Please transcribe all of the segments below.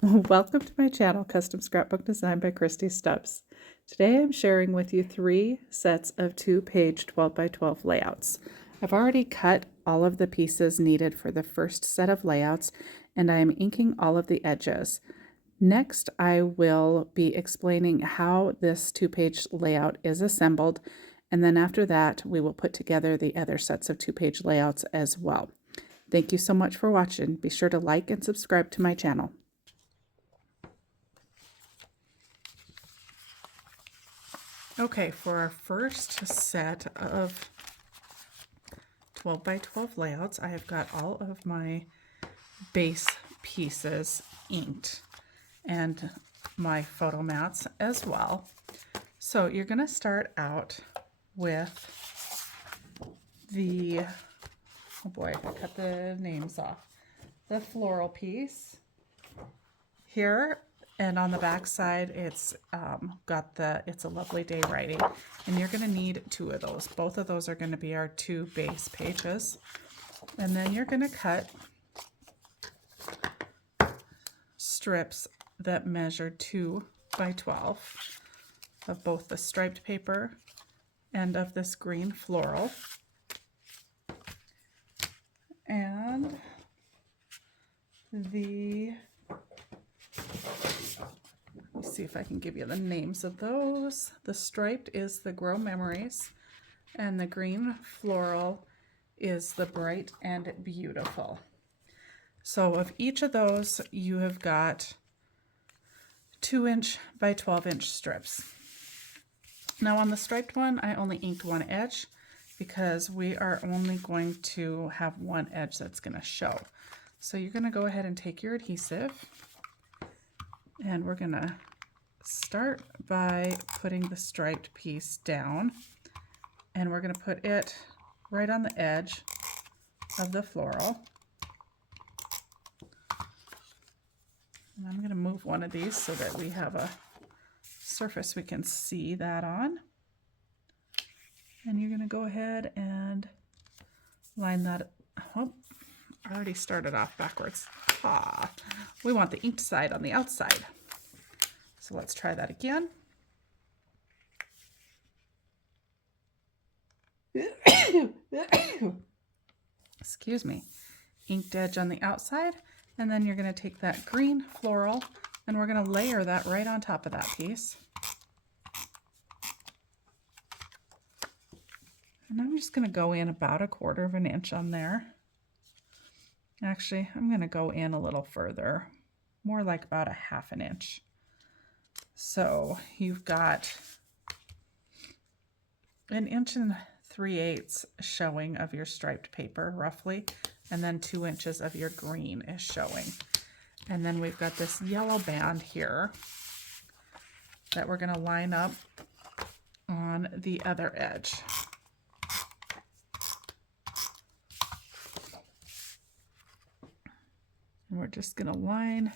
Welcome to my channel, Custom Scrapbook Design by Christy Stubbs. Today I'm sharing with you 3 sets of 2-page 12 by 12 layouts. I've already cut all of the pieces needed for the first set of layouts, and I am inking all of the edges. Next, I will be explaining how this 2-page layout is assembled, and then after that, we will put together the other sets of 2-page layouts as well. Thank you so much for watching. Be sure to like and subscribe to my channel. Okay, for our first set of 12 by 12 layouts, I have got all of my base pieces inked and my photo mats as well. So you're going to start out with the, oh boy, I cut the names off, the floral piece here. And on the back side, it's got the It's a Lovely Day writing. And you're going to need 2 of those. Both of those are going to be our 2 base pages. And then you're going to cut strips that measure 2 by 12 of both the striped paper and of this green floral. And let me see if I can give you the names of those. The striped is the Grow Memories, and the green floral is the Bright and Beautiful. So of each of those, you have got 2-inch by 12-inch strips. Now on the striped one, I only inked one edge because we are only going to have one edge that's going to show. So you're going to go ahead and take your adhesive, and we're going to start by putting the striped piece down, and we're going to put it right on the edge of the floral. And I'm going to move one of these so that we have a surface we can see that on. And you're going to go ahead and line that. Oh, I already started off backwards. We want the inked side on the outside. So let's try that again. Excuse me. Inked edge on the outside, and then you're going to take that green floral and we're going to layer that right on top of that piece. And I'm just going to go in about 1/4 of an inch on there. Actually, I'm going to go in a little further, more like about 1/2 an inch. So you've got 1 3/8 inches showing of your striped paper, roughly, and then 2 inches of your green is showing. And then we've got this yellow band here that we're going to line up on the other edge. And we're just going to line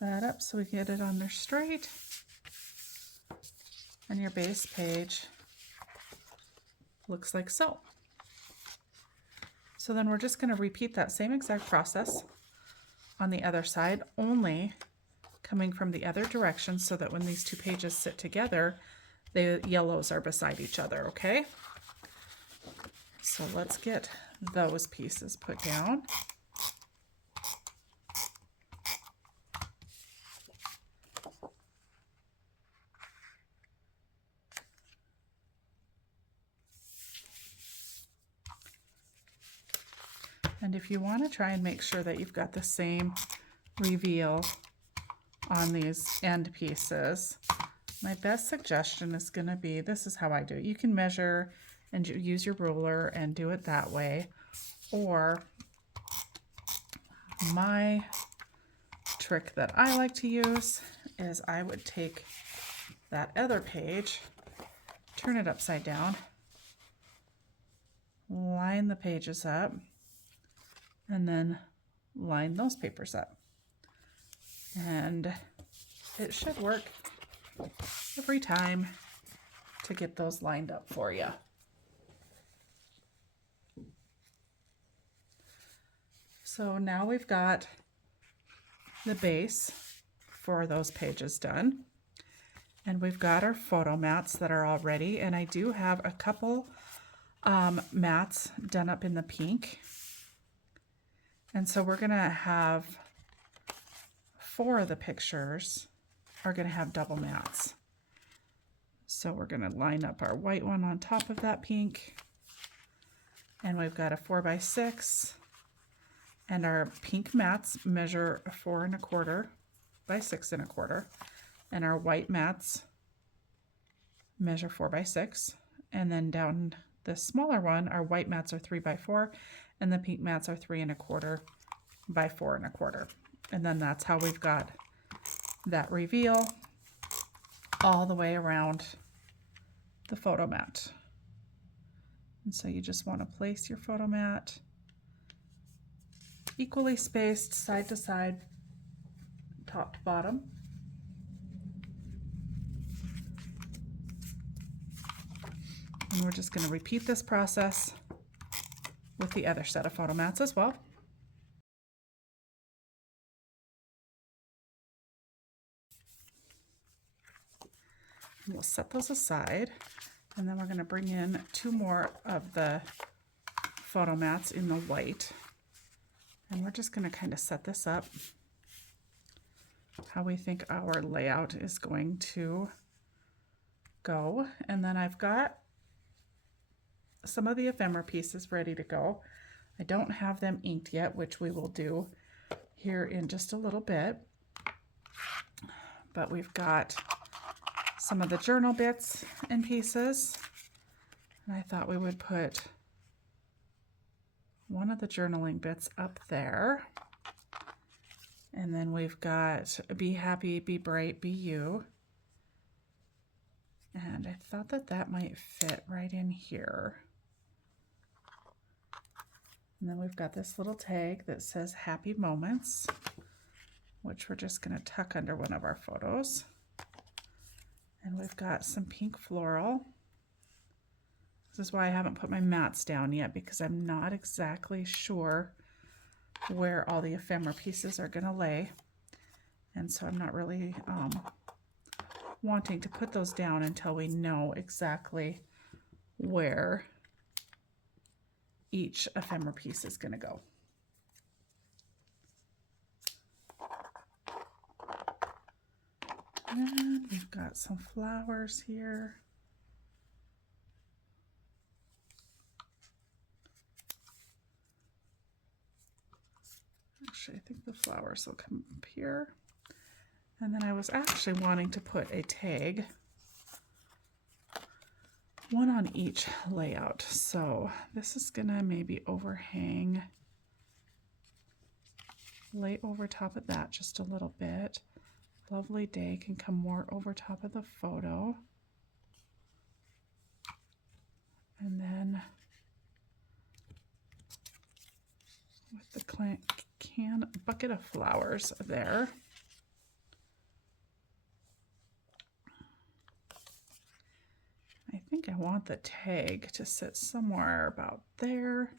that up so we get it on there straight. And your base page looks like so. So then we're just going to repeat that same exact process on the other side, only coming from the other direction so that when these 2 pages sit together, the yellows are beside each other, okay? So let's get those pieces put down. And if you want to try and make sure that you've got the same reveal on these end pieces, my best suggestion is going to be, this is how I do it. You can measure and use your ruler and do it that way. Or my trick that I like to use is I would take that other page, turn it upside down, line the pages up, and then line those papers up. And it should work every time to get those lined up for you. So now we've got the base for those pages done. And we've got our photo mats that are all ready. And I do have a couple mats done up in the pink. And so we're going to have 4 of the pictures are going to have double mats. So we're going to line up our white one on top of that pink. And we've got a 4x6. And our pink mats measure 4 1/4 by 6 1/4. And our white mats measure 4x6. And then down the smaller one, our white mats are 3x4. And the pink mats are 3 1/4 by 4 1/4. And then that's how we've got that reveal all the way around the photo mat. And so you just want to place your photo mat equally spaced side to side, top to bottom. And we're just going to repeat this process with the other set of photo mats as well. And we'll set those aside, and then we're going to bring in 2 more of the photo mats in the white. And we're just going to kind of set this up how we think our layout is going to go. And then I've got some of the ephemera pieces ready to go. I don't have them inked yet, which we will do here in just a little bit. But we've got some of the journal bits and pieces. And I thought we would put one of the journaling bits up there. And then we've got Be Happy, Be Bright, Be You. And I thought that that might fit right in here. And then we've got this little tag that says Happy Moments, which we're just going to tuck under one of our photos. And we've got some pink floral. This is why I haven't put my mats down yet, because I'm not exactly sure where all the ephemera pieces are going to lay. And so I'm not really wanting to put those down until we know exactly where each ephemera piece is going to go. And we've got some flowers here. Actually, I think the flowers will come up here. And then I was actually wanting to put a tag, one on each layout. So this is gonna maybe overhang, lay over top of that just a little bit. Lovely Day can come more over top of the photo. And then with the bucket of flowers there. I think I want the tag to sit somewhere about there.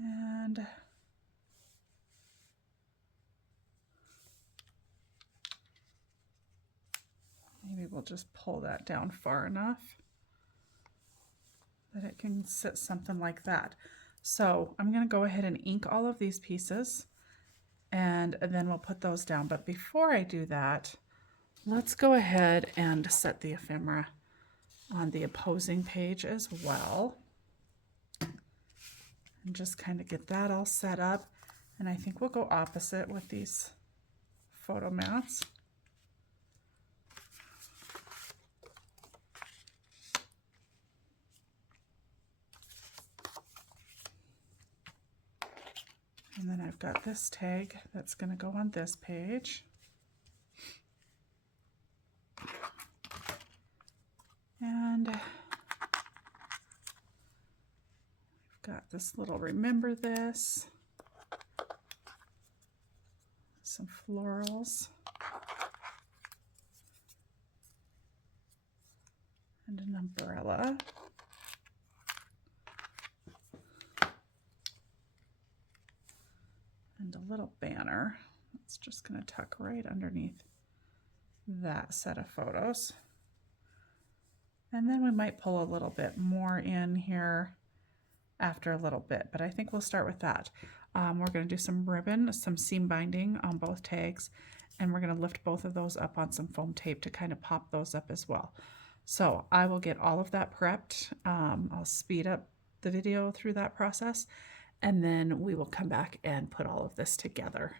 And maybe we'll just pull that down far enough that it can sit something like that. So I'm going to go ahead and ink all of these pieces, and then we'll put those down. But before I do that, let's go ahead and set the ephemera on the opposing page as well. And just kind of get that all set up. And I think we'll go opposite with these photo mats. And then I've got this tag that's going to go on this page. And we've got this little remember this, some florals, and an umbrella. And a little banner It's just going to tuck right underneath that set of photos. And then we might pull a little bit more in here after a little bit, but I think we'll start with that. We're going to do some ribbon, some seam binding on both tags, and we're going to lift both of those up on some foam tape to kind of pop those up as well. So I will get all of that prepped. I'll speed up the video through that process, and then we will come back and put all of this together.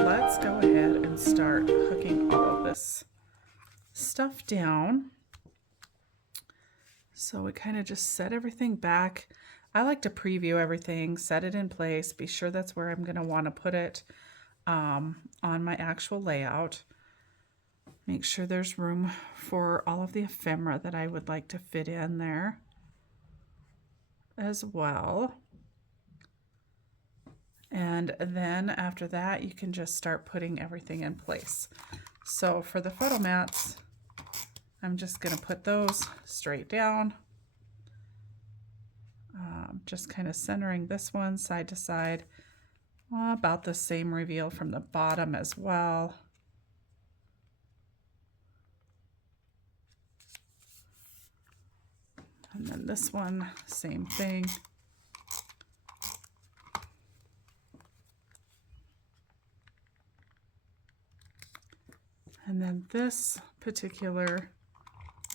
Let's go ahead and start hooking all of this stuff down. So we kind of just set everything back. I like to preview everything, set it in place, be sure that's where I'm going to want to put it on my actual layout. Make sure there's room for all of the ephemera that I would like to fit in there as well. And then after that, you can just start putting everything in place. So for the photo mats, I'm just going to put those straight down. Just kind of centering this one side to side. About the same reveal from the bottom as well. And then this one, same thing. And then this particular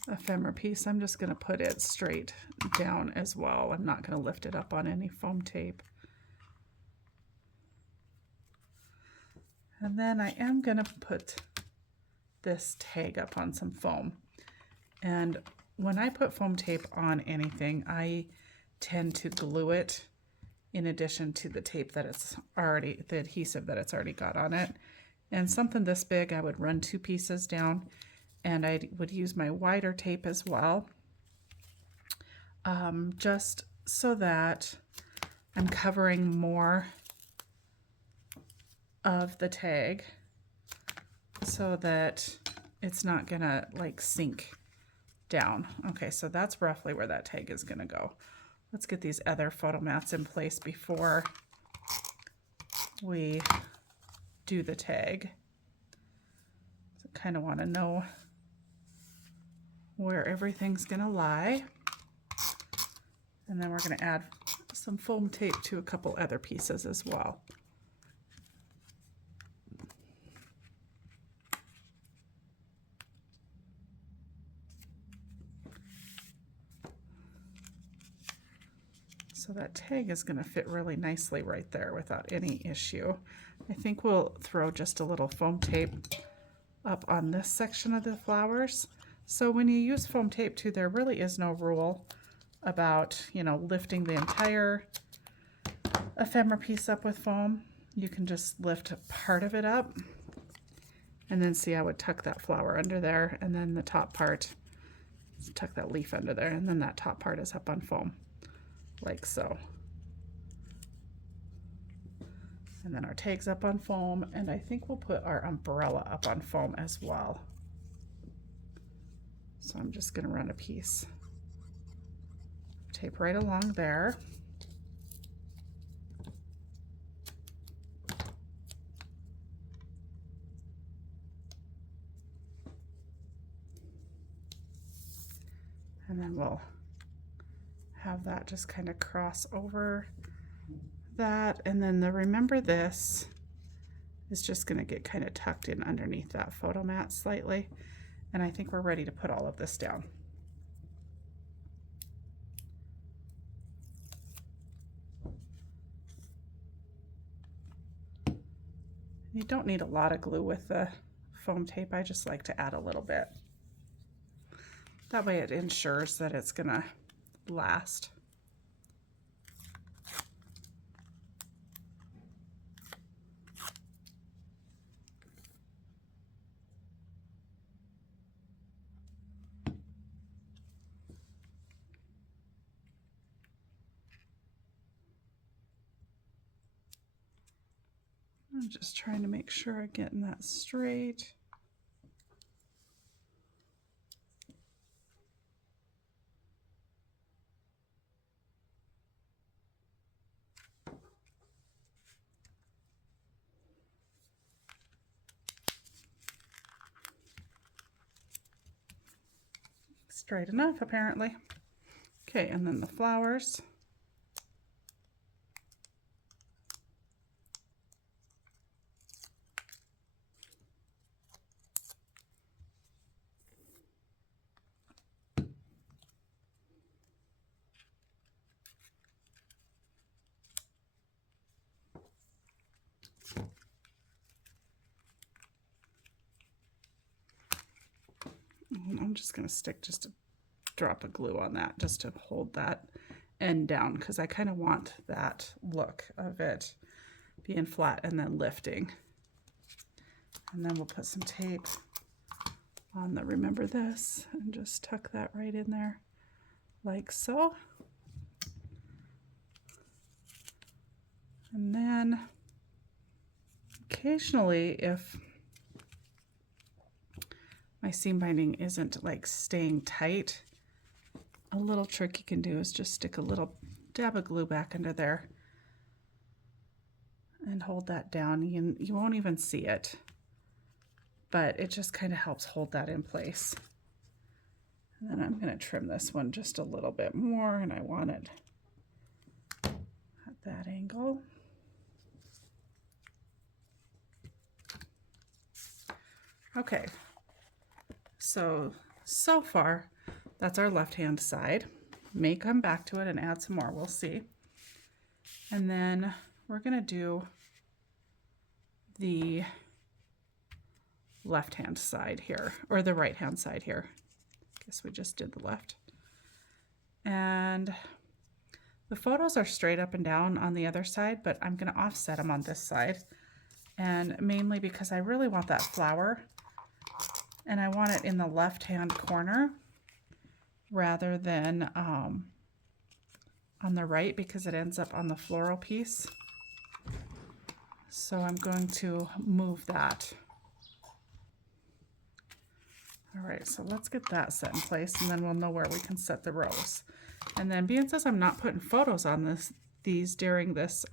ephemera piece, I'm just going to put it straight down as well. I'm not going to lift it up on any foam tape. And then I am going to put this tag up on some foam. And when I put foam tape on anything, I tend to glue it in addition to the tape that it's already, the adhesive that it's already got on it. And something this big, I would run 2 pieces down, and I would use my wider tape as well, just so that I'm covering more of the tag so that it's not gonna like sink down. Okay, so that's roughly where that tag is gonna go. Let's get these other photo mats in place before we do the tag. So kind of want to know where everything's going to lie. And then we're going to add some foam tape to a couple other pieces as well. So that tag is going to fit really nicely right there without any issue. I think we'll throw just a little foam tape up on this section of the flowers. So when you use foam tape too, there really is no rule about, you know, lifting the entire ephemera piece up with foam. You can just lift part of it up, and then see, I would tuck that flower under there, and then the top part, tuck that leaf under there, and then that top part is up on foam, like so. And then our tag's up on foam, and I think we'll put our umbrella up on foam as well. So I'm just going to run a piece of tape right along there. And then we'll have that just kind of cross over that, and then the remember this is just going to get kind of tucked in underneath that photo mat slightly, and I think we're ready to put all of this down. You don't need a lot of glue with the foam tape. I just like to add a little bit. That way it ensures that it's going to last. I'm just trying to make sure I'm getting that straight. Straight enough, apparently. Okay, and then the flowers. I'm just going to stick just a drop of glue on that just to hold that end down, because I kind of want that look of it being flat and then lifting. And then we'll put some tape on the remember this and just tuck that right in there like so. And then occasionally, if my seam binding isn't like staying tight, a little trick you can do is just stick a little dab of glue back under there and hold that down. You won't even see it, but it just kind of helps hold that in place. And then I'm going to trim this one just a little bit more, and I want it at that angle. Okay, so far that's our left-hand side. May come back to it and add some more, we'll see. And then we're going to do the left-hand side here, or the right-hand side here. I guess we just did the left. And the photos are straight up and down on the other side, but I'm going to offset them on this side. And mainly because I really want that flower, and I want it in the left-hand corner rather than on the right, because it ends up on the floral piece. So I'm going to move that. All right, so let's get that set in place, and then we'll know where we can set the rows. And then being as I'm not putting photos on these during this,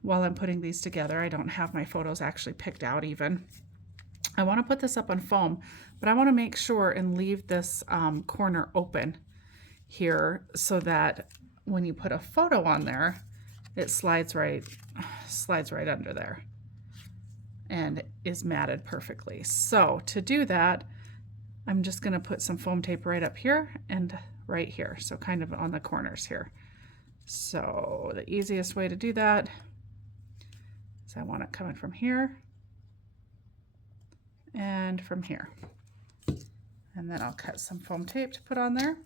while I'm putting these together, I don't have my photos actually picked out even. I want to put this up on foam, but I want to make sure and leave this corner open here so that when you put a photo on there, it slides right under there and is matted perfectly. So to do that, I'm just going to put some foam tape right up here and right here, so kind of on the corners here. So the easiest way to do that is I want it coming from here and from here. And then I'll cut some foam tape to put on there.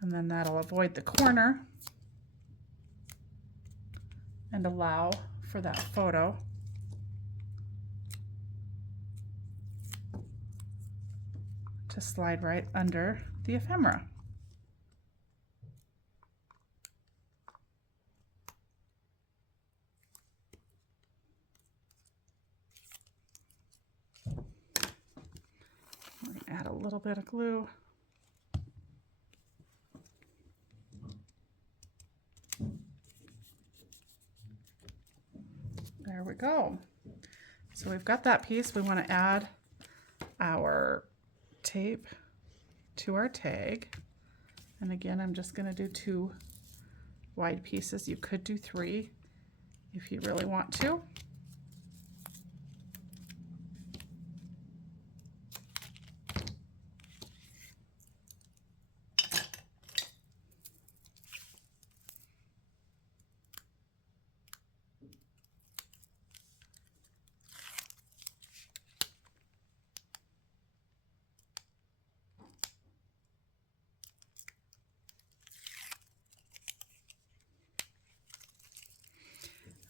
And then that'll avoid the corner and allow for that photo to slide right under the ephemera. We're going to add a little bit of glue. There we go. So we've got that piece. We want to add our tape to our tag. And again, I'm just going to do 2 wide pieces. You could do 3 if you really want to.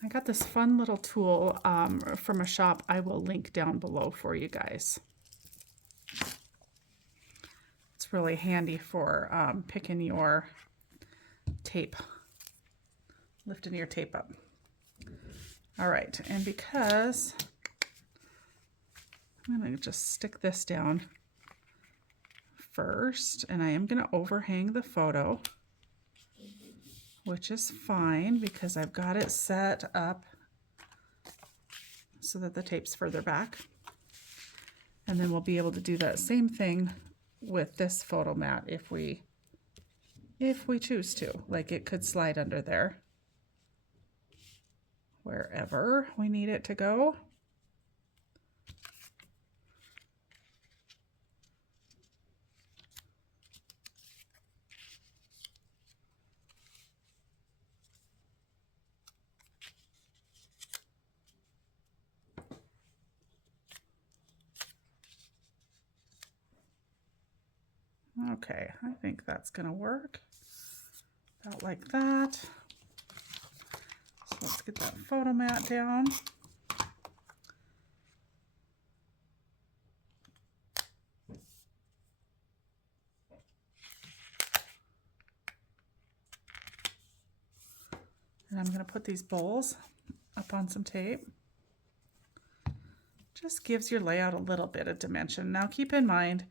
I got this fun little tool from a shop I will link down below for you guys. It's It's really handy for picking your tape, lifting your tape up. All right, and because I'm going to just stick this down first, and I am going to overhang the photo, which is fine because I've got it set up so that the tape's further back. And then we'll be able to do that same thing with this photo mat if we choose to. Like, it could slide under there wherever we need it to go. Okay, I think that's gonna work. About like that. So let's get that photo mat down. And I'm gonna put these bowls up on some tape. Just gives your layout a little bit of dimension. Now keep in mind,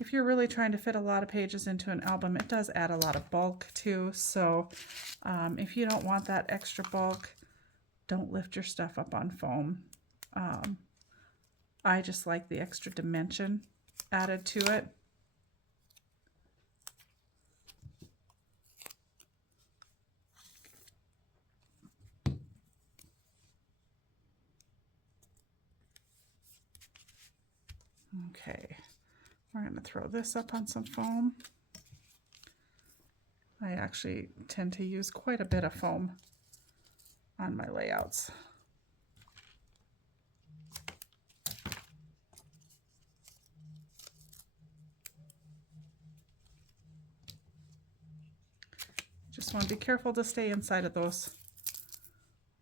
if you're really trying to fit a lot of pages into an album, it does add a lot of bulk too. So if you don't want that extra bulk, don't lift your stuff up on foam. I just like the extra dimension added to it. Okay, we're going to throw this up on some foam. I actually tend to use quite a bit of foam on my layouts. Just want to be careful to stay inside of those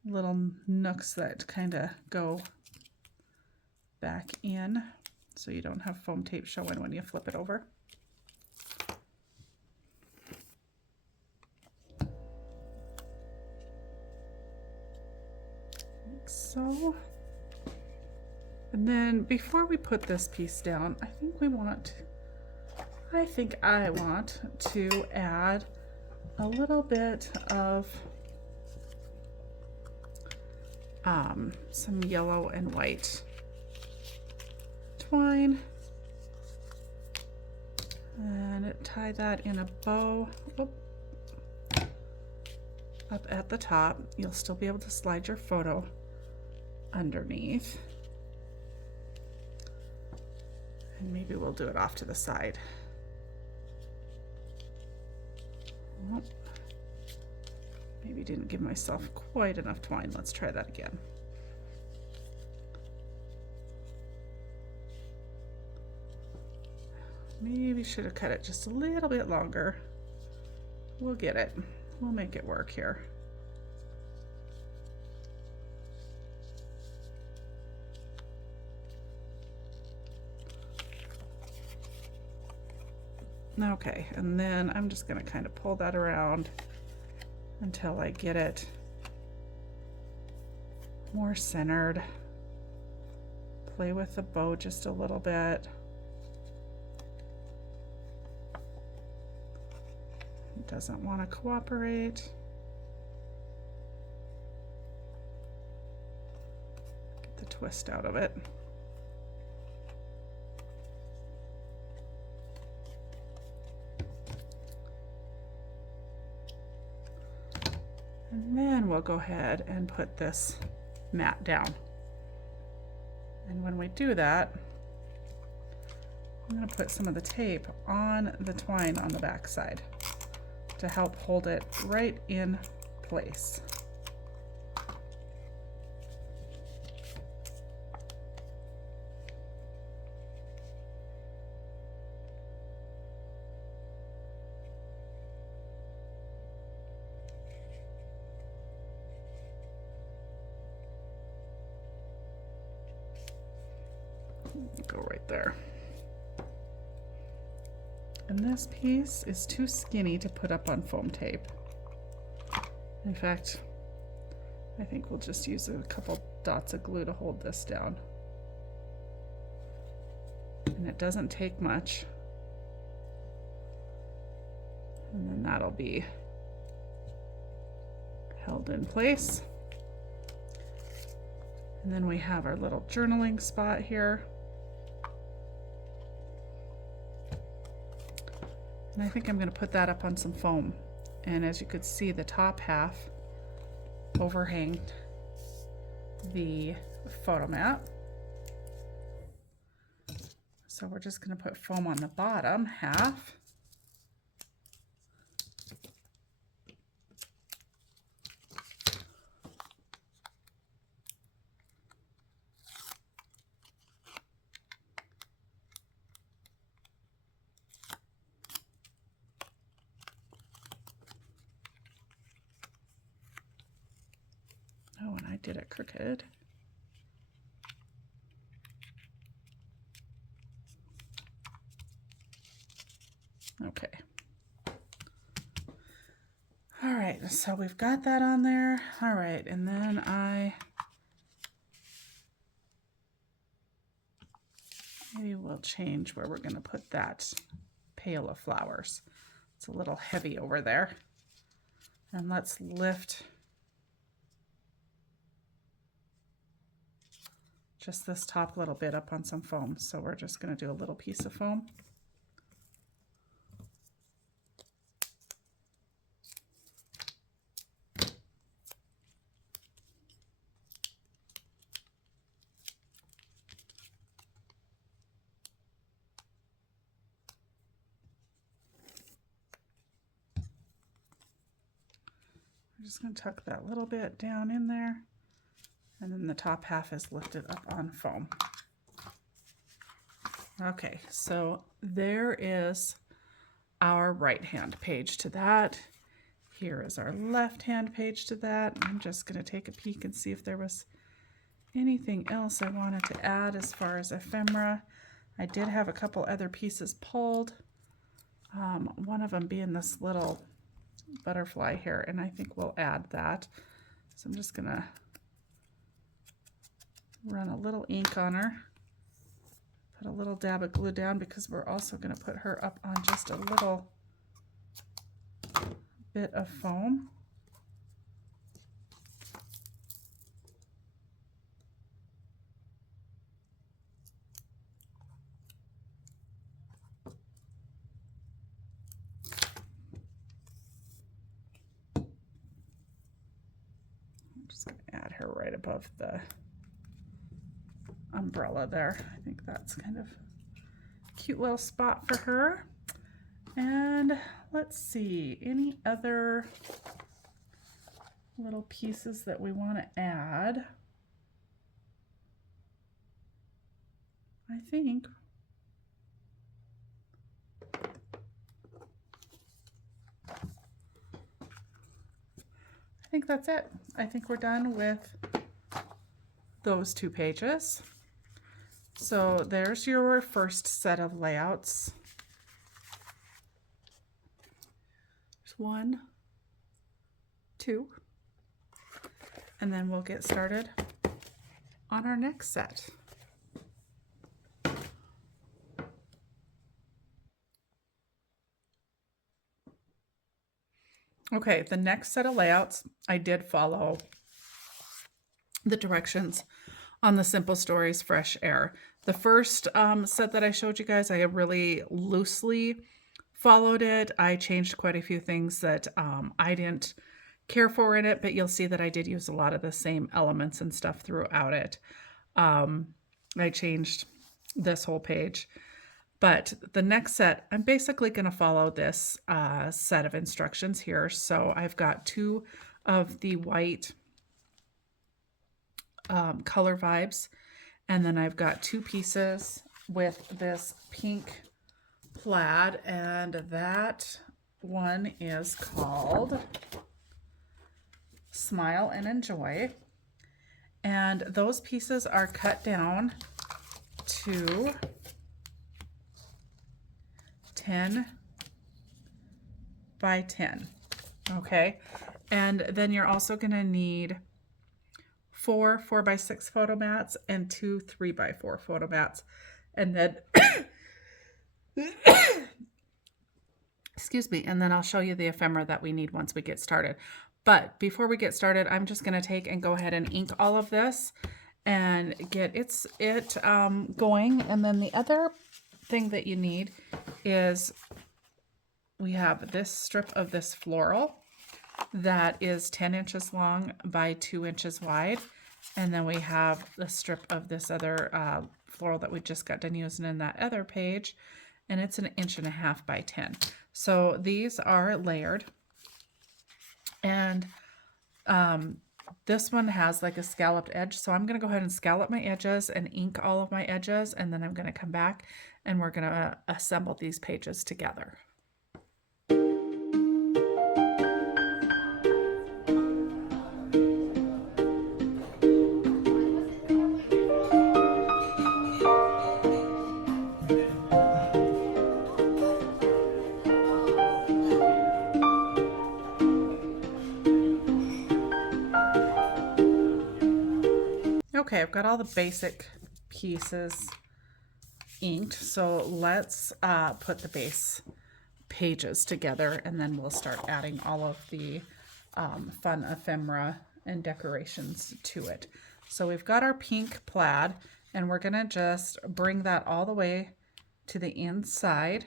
little nooks that kind of go back in, so you don't have foam tape showing when you flip it over. Like so. And then before we put this piece down, I think I want to add a little bit of some yellow and white twine, and tie that in a bow up at the top. You'll still be able to slide your photo underneath, and maybe we'll do it off to the side. Oh, maybe didn't give myself quite enough twine. Let's try that again. Maybe should have cut it just a little bit longer. We'll get it. We'll make it work here. Okay, and then I'm just going to kind of pull that around until I get it more centered. Play with the bow just a little bit. It doesn't want to cooperate. Get the twist out of it. And then we'll go ahead and put this mat down. And when we do that, I'm going to put some of the tape on the twine on the back side to help hold it right in place. Go right there. And this piece is too skinny to put up on foam tape. In fact, I think we'll just use a couple dots of glue to hold this down. And it doesn't take much. And then that'll be held in place. And then we have our little journaling spot here. And I think I'm going to put that up on some foam. And as you could see, the top half overhang the photo mat. So we're just going to put foam on the bottom half. Oh, and I did it crooked. Okay. All right, so we've got that on there. All right, and then maybe we'll change where we're going to put that pail of flowers. It's a little heavy over there. And let's lift just this top little bit up on some foam. So we're just going to do a little piece of foam. I'm just going to tuck that little bit down in there. And then the top half is lifted up on foam. Okay, so there is our right-hand page to that. Here is our left-hand page to that. I'm just going to take a peek and see if there was anything else I wanted to add as far as ephemera. I did have a couple other pieces pulled. One of them being this little butterfly here, and I think we'll add that. So I'm just going to run a little ink on her, put a little dab of glue down, because we're also going to put her up on just a little bit of foam. I'm just going to add her right above the umbrella there. I think that's kind of a cute little spot for her. And let's see, any other little pieces that we want to add? I think that's it. I think we're done with those two pages. So there's your first set of layouts. There's 1, 2, and then we'll get started on our next set. Okay, the next set of layouts, I did follow the directions on the Simple Stories Fresh Air. The first set that I showed you guys, I really loosely followed it. I changed quite a few things that I didn't care for in it, but you'll see that I did use a lot of the same elements and stuff throughout it. I changed this whole page. But the next set, I'm basically going to follow this set of instructions here. So I've got 2 of the white color vibes, and then I've got 2 pieces with this pink plaid, and that one is called Smile and Enjoy. And those pieces are cut down to 10 by 10. Okay, and then you're also going to need 4 4x6 photo mats and 2 3x4 photo mats. And then, excuse me, and then I'll show you the ephemera that we need once we get started. But before we get started, I'm just going to take and go ahead and ink all of this and get it going. And then the other thing that you need is we have this strip of this floral that is 10 inches long by 2 inches wide. And then we have the strip of this other floral that we just got done using in that other page. And it's 1.5 inches by 10. So these are layered. And this one has like a scalloped edge. So I'm going to go ahead and scallop my edges and ink all of my edges. And then I'm going to come back and we're going to assemble these pages together. Okay, I've got all the basic pieces inked, so let's put the base pages together and then we'll start adding all of the fun ephemera and decorations to it. So we've got our pink plaid and we're gonna just bring that all the way to the inside,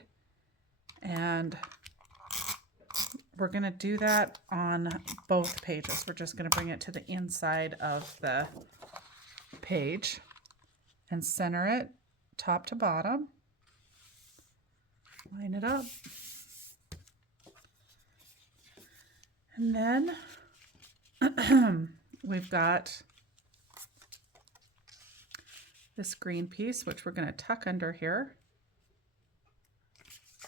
and we're gonna do that on both pages. We're just gonna bring it to the inside of the page and center it top to bottom. Line it up. And then we've got this green piece, which we're going to tuck under here.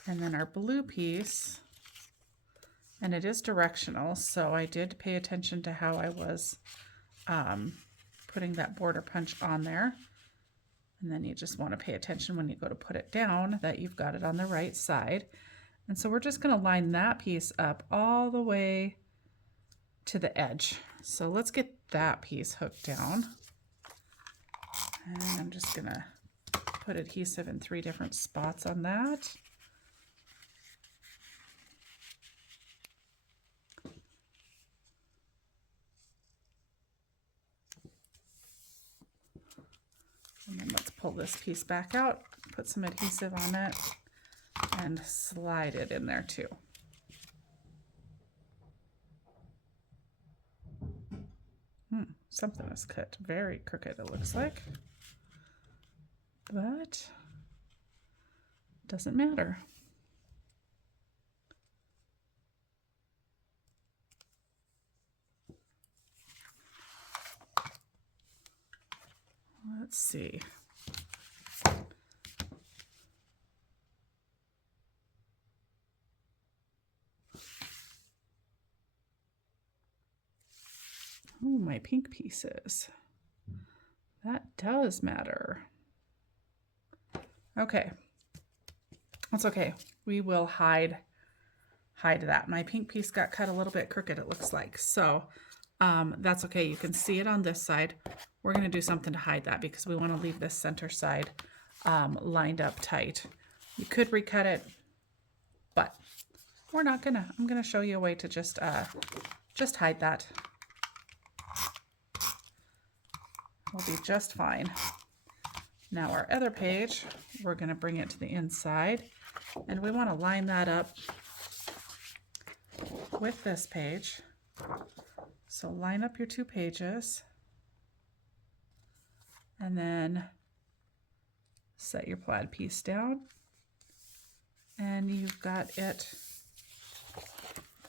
And then our blue piece, and it is directional, so I did pay attention to how I was putting that border punch on there. And then you just want to pay attention when you go to put it down that you've got it on the right side. And so we're just going to line that piece up all the way to the edge. So let's get that piece hooked down. And I'm just going to put adhesive in 3 different spots on that. And then let's pull this piece back out, put some adhesive on it, and slide it in there too. Something is cut very crooked, it looks like, but doesn't matter. Let's see. Oh, my pink pieces. That does matter. Okay. That's okay. We will hide that. My pink piece got cut a little bit crooked, it looks like. So that's okay. You can see it on this side. We're going to do something to hide that because we want to leave this center side lined up tight. You could recut it, but we're not gonna. I'm gonna show you a way to just hide that. We'll be just fine. Now our other page, we're gonna bring it to the inside, and we want to line that up with this page. So line up your 2 pages, and then set your plaid piece down, and you've got it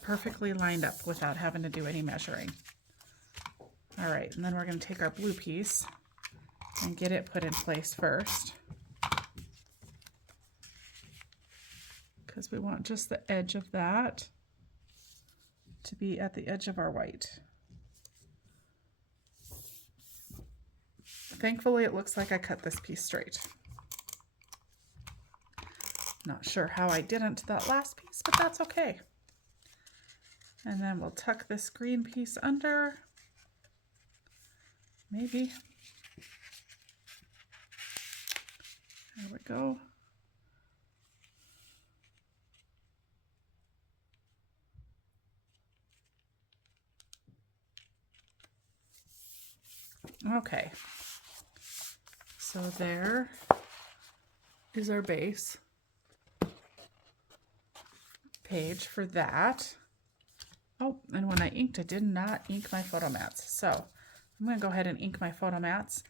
perfectly lined up without having to do any measuring. All right, and then we're going to take our blue piece and get it put in place first, because we want just the edge of that to be at the edge of our white. Thankfully, it looks like I cut this piece straight. Not sure how I didn't that last piece, but that's okay. And then we'll tuck this green piece under. Maybe. There we go. Okay. So there is our base page for that. Oh, and when I inked, I did not ink my photo mats. So I'm going to go ahead and ink my photo mats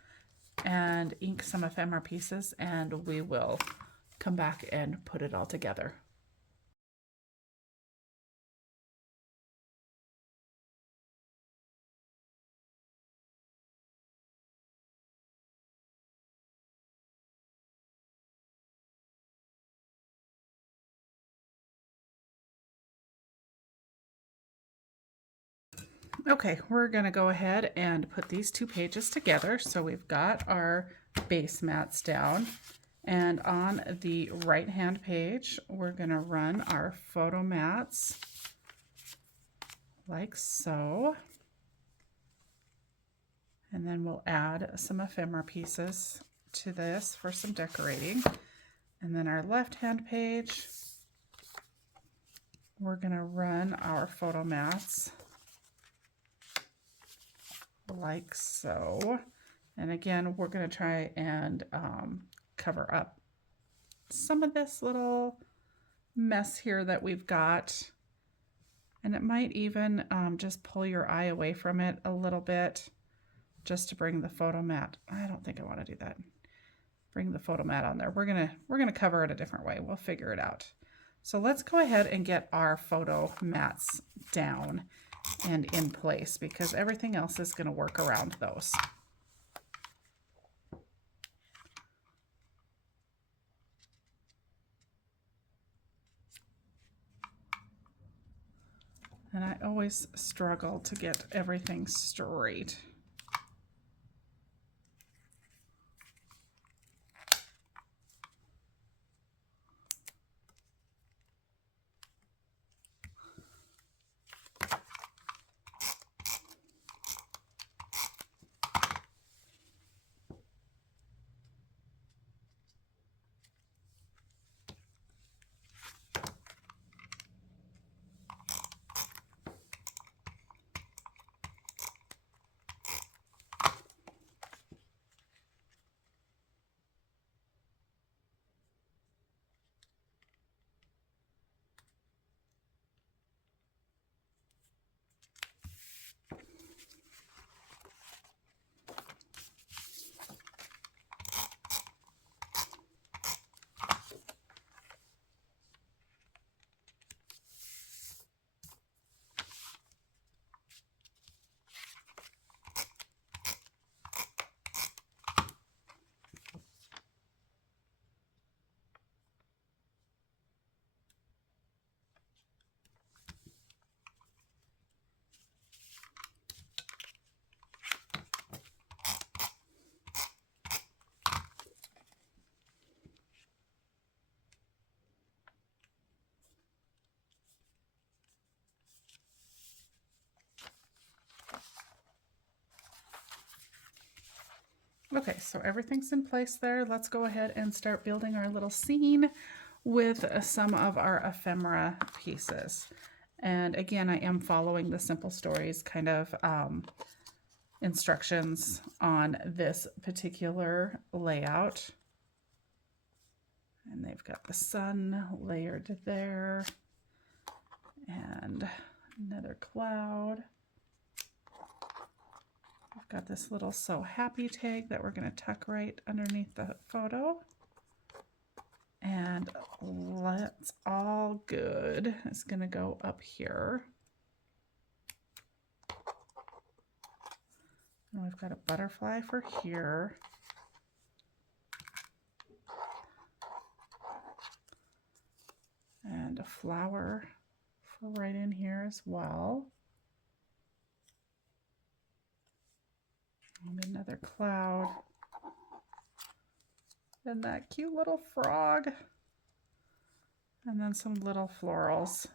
and ink some ephemera pieces, and we will come back and put it all together. Okay, we're going to go ahead and put these two pages together. So we've got our base mats down, and on the right hand page we're going to run our photo mats like so, and then we'll add some ephemera pieces to this for some decorating. And then our left hand page, we're going to run our photo mats like so. And again, we're going to try and cover up some of this little mess here that we've got. And it might even just pull your eye away from it a little bit, just to bring the photo mat. I don't think I want to do that. Bring the photo mat on there. We're gonna cover it a different way. We'll figure it out. So let's go ahead and get our photo mats down and in place, because everything else is going to work around those. And I always struggle to get everything straight. Okay, so everything's in place there. Let's go ahead and start building our little scene with some of our ephemera pieces. And again, I am following the Simple Stories kind of instructions on this particular layout. And they've got the sun layered there, and another cloud. We've got this little "So Happy" tag that we're going to tuck right underneath the photo. And "Let's All Good" is going to go up here. And we've got a butterfly for here. And a flower for right in here as well. And another cloud. And that cute little frog. And then some little florals.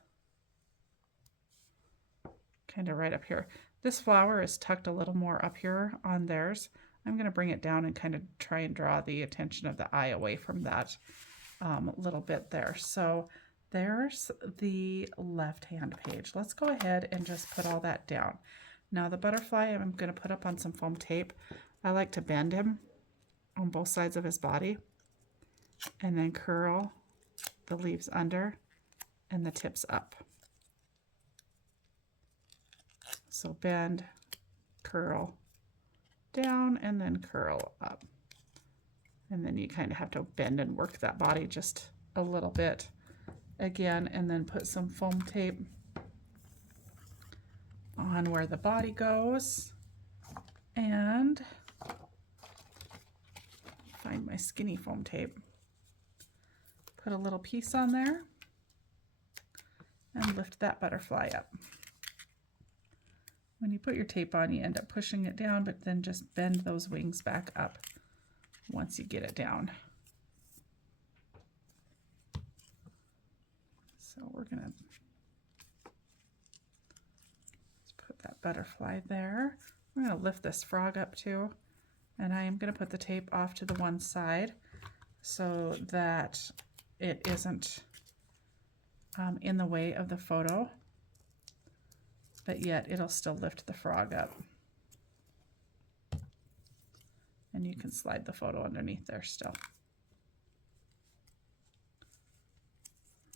kind of right up here. This flower is tucked a little more up here on theirs. I'm going to bring it down and kind of try and draw the attention of the eye away from that little bit there. So there's the left-hand page. Let's go ahead and just put all that down. Now the butterfly I'm going to put up on some foam tape. I like to bend him on both sides of his body and then curl the leaves under and the tips up. So bend, curl down, and then curl up. And then you kind of have to bend and work that body just a little bit again, and then put some foam tape on where the body goes. And find my skinny foam tape. Put a little piece on there and lift that butterfly up. When you put your tape on, you end up pushing it down, but then just bend those wings back up once you get it down. So we're gonna put that butterfly there. We're gonna lift this frog up too, and I am gonna put the tape off to the one side so that it isn't in the way of the photo, but yet it'll still lift the frog up. And you can slide the photo underneath there still.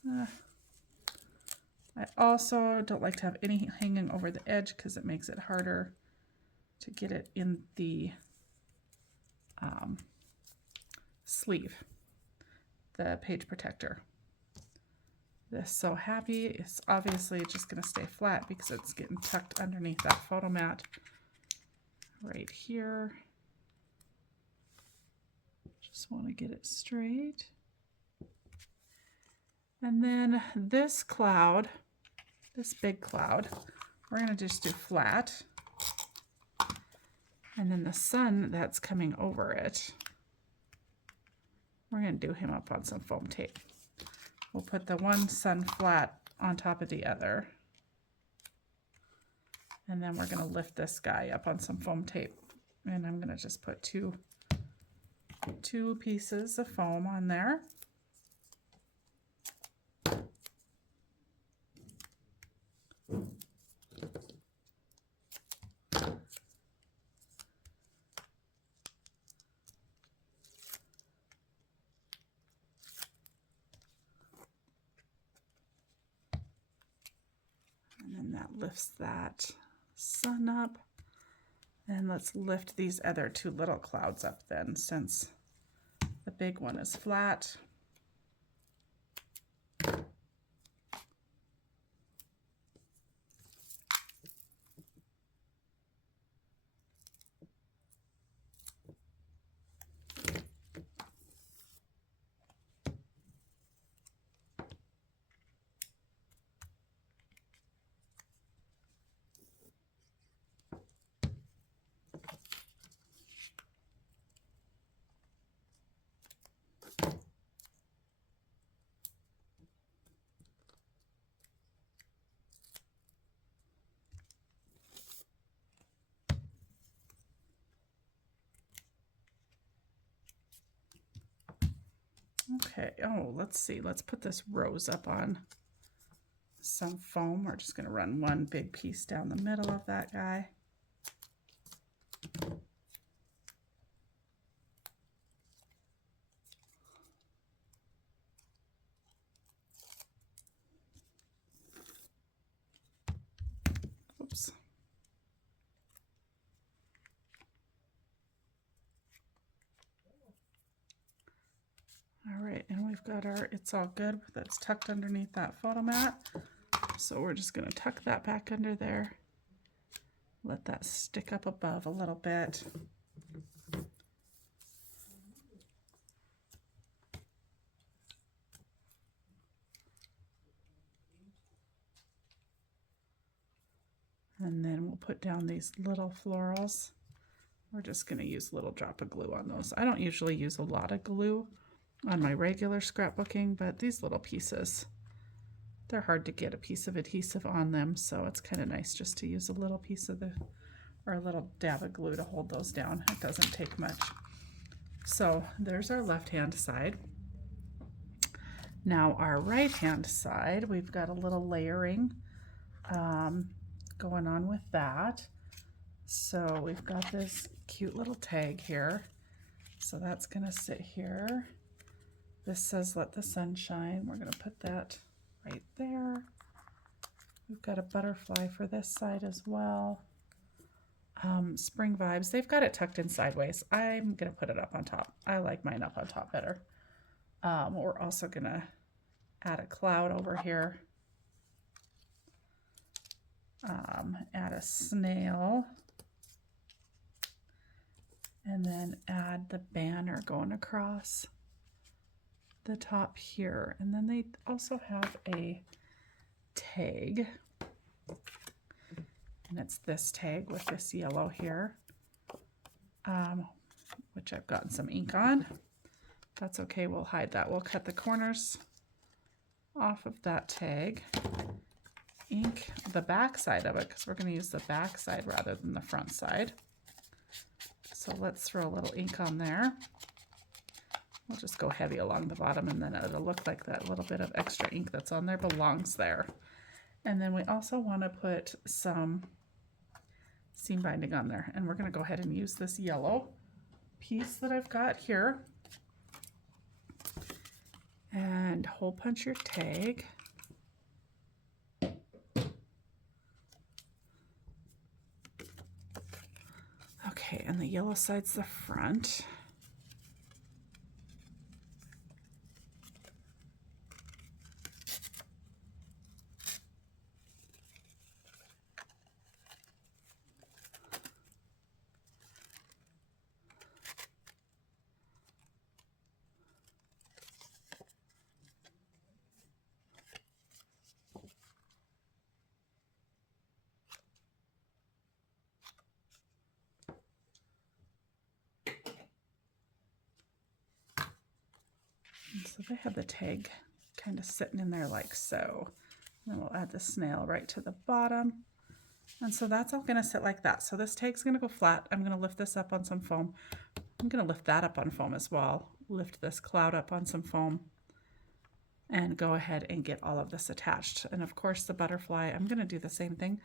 I also don't like to have any hanging over the edge because it makes it harder to get it in the sleeve, the page protector. This So Happy is obviously just going to stay flat because it's getting tucked underneath that photo mat right here. Just want to get it straight. And then this cloud, this big cloud, we're going to just do flat. And then the sun that's coming over it, we're going to do him up on some foam tape. We'll put the one sun flat on top of the other. And then we're going to lift this guy up on some foam tape. And I'm going to just put two pieces of foam on there. And then that lifts that sun up. And let's lift these other two little clouds up then, since the big one is flat. Okay, oh, let's see. Let's put this rose up on some foam. We're just going to run one big piece down the middle of that guy. Oops. All right, and we've got our It's All Good that's tucked underneath that photo mat. So we're just going to tuck that back under there. Let that stick up above a little bit. And then we'll put down these little florals. We're just going to use a little drop of glue on those. I don't usually use a lot of glue on my regular scrapbooking, but these little pieces, they're hard to get a piece of adhesive on them, so it's kind of nice just to use a little piece of or a little dab of glue to hold those down. It doesn't take much. So there's our left-hand side. Now our right-hand side, we've got a little layering going on with that. So we've got this cute little tag here. So that's going to sit here. This says let the sun shine. We're going to put that right there. We've got a butterfly for this side as well. Spring Vibes. They've got it tucked in sideways. I'm going to put it up on top. I like mine up on top better. We're also going to add a cloud over here. Add a snail. And then add the banner going across the top here. And then they also have a tag. And it's this tag with this yellow here, which I've gotten some ink on. That's okay, we'll hide that. We'll cut the corners off of that tag. Ink the back side of it because we're going to use the back side rather than the front side. So let's throw a little ink on there. We'll just go heavy along the bottom, and then it'll look like that little bit of extra ink that's on there belongs there. And then we also want to put some seam binding on there, and we're going to go ahead and use this yellow piece that I've got here and hole punch your tag. Okay, and the yellow side's the front. And so they have the tag kind of sitting in there like so. And then we'll add the snail right to the bottom. And so that's all going to sit like that. So this tag's going to go flat. I'm going to lift this up on some foam. I'm going to lift that up on foam as well. Lift this cloud up on some foam and go ahead and get all of this attached. And of course the butterfly, I'm going to do the same thing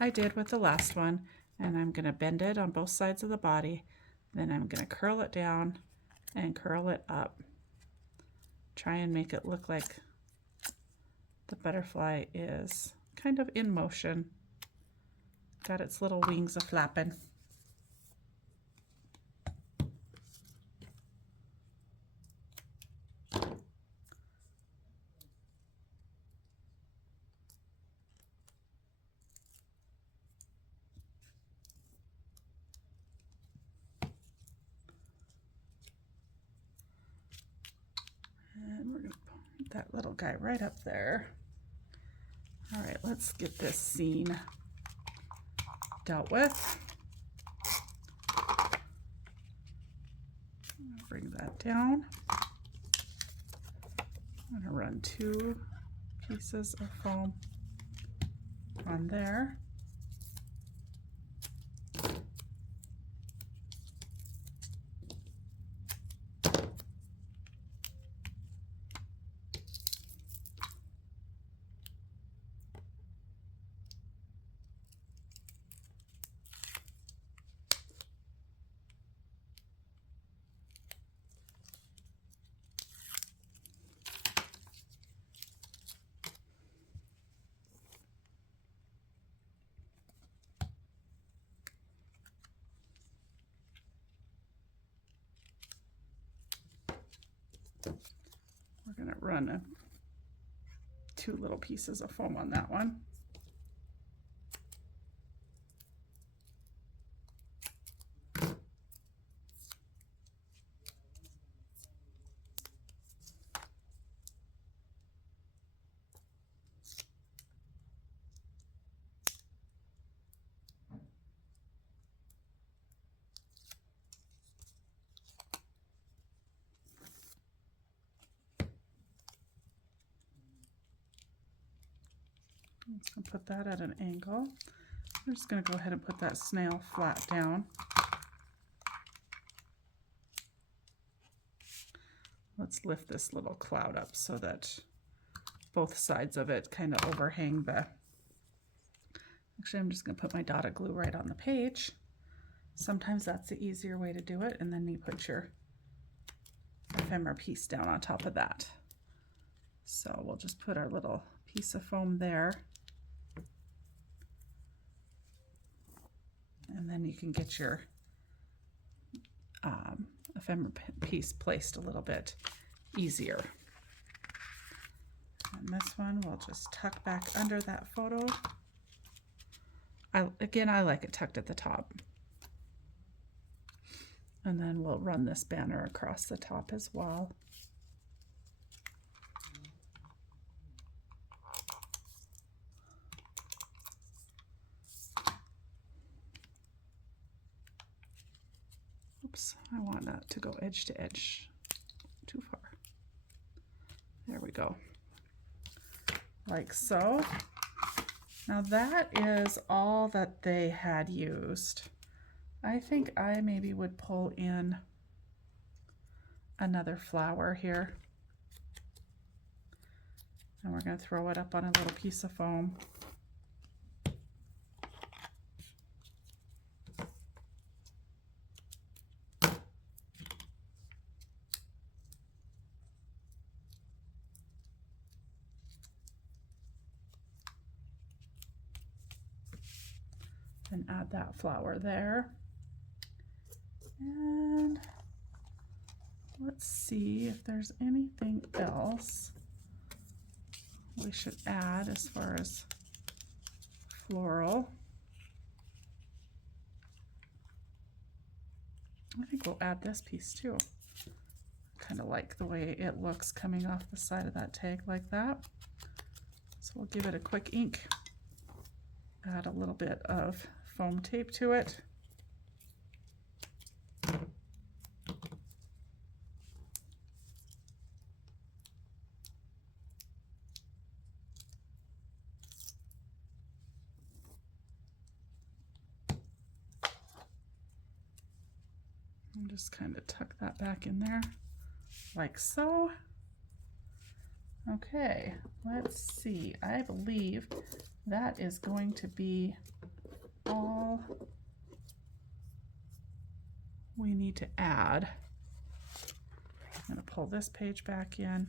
I did with the last one. And I'm going to bend it on both sides of the body. Then I'm going to curl it down and curl it up. Try and make it look like the butterfly is kind of in motion. Got its little wings a flapping. And we're going to put that little guy right up there. All right, let's get this scene dealt with. Bring that down. I'm going to run 2 pieces of foam on there. We're going to run 2 little pieces of foam on that one. I'm just going to put that at an angle. I'm just going to go ahead and put that snail flat down. Let's lift this little cloud up so that both sides of it kind of overhang the... Actually, I'm just going to put my dotted glue right on the page. Sometimes that's the easier way to do it, and then you put your ephemera piece down on top of that. So we'll just put our little piece of foam there. And then you can get your ephemera piece placed a little bit easier. And this one we'll just tuck back under that photo. I like it tucked at the top. And then we'll run this banner across the top as well. Oops, I want that to go edge to edge. Too far. There we go. Like so. Now that is all that they had used. I think I maybe would pull in another flower here. And we're going to throw it up on a little piece of foam. And add that flower there. And let's see if there's anything else we should add as far as floral. I think we'll add this piece too. Kind of like the way it looks coming off the side of that tag like that. So we'll give it a quick ink. Add a little bit of foam tape to it. And just kind of tuck that back in there like so. Okay, let's see. I believe that is going to be all we need to add. I'm going to pull this page back in.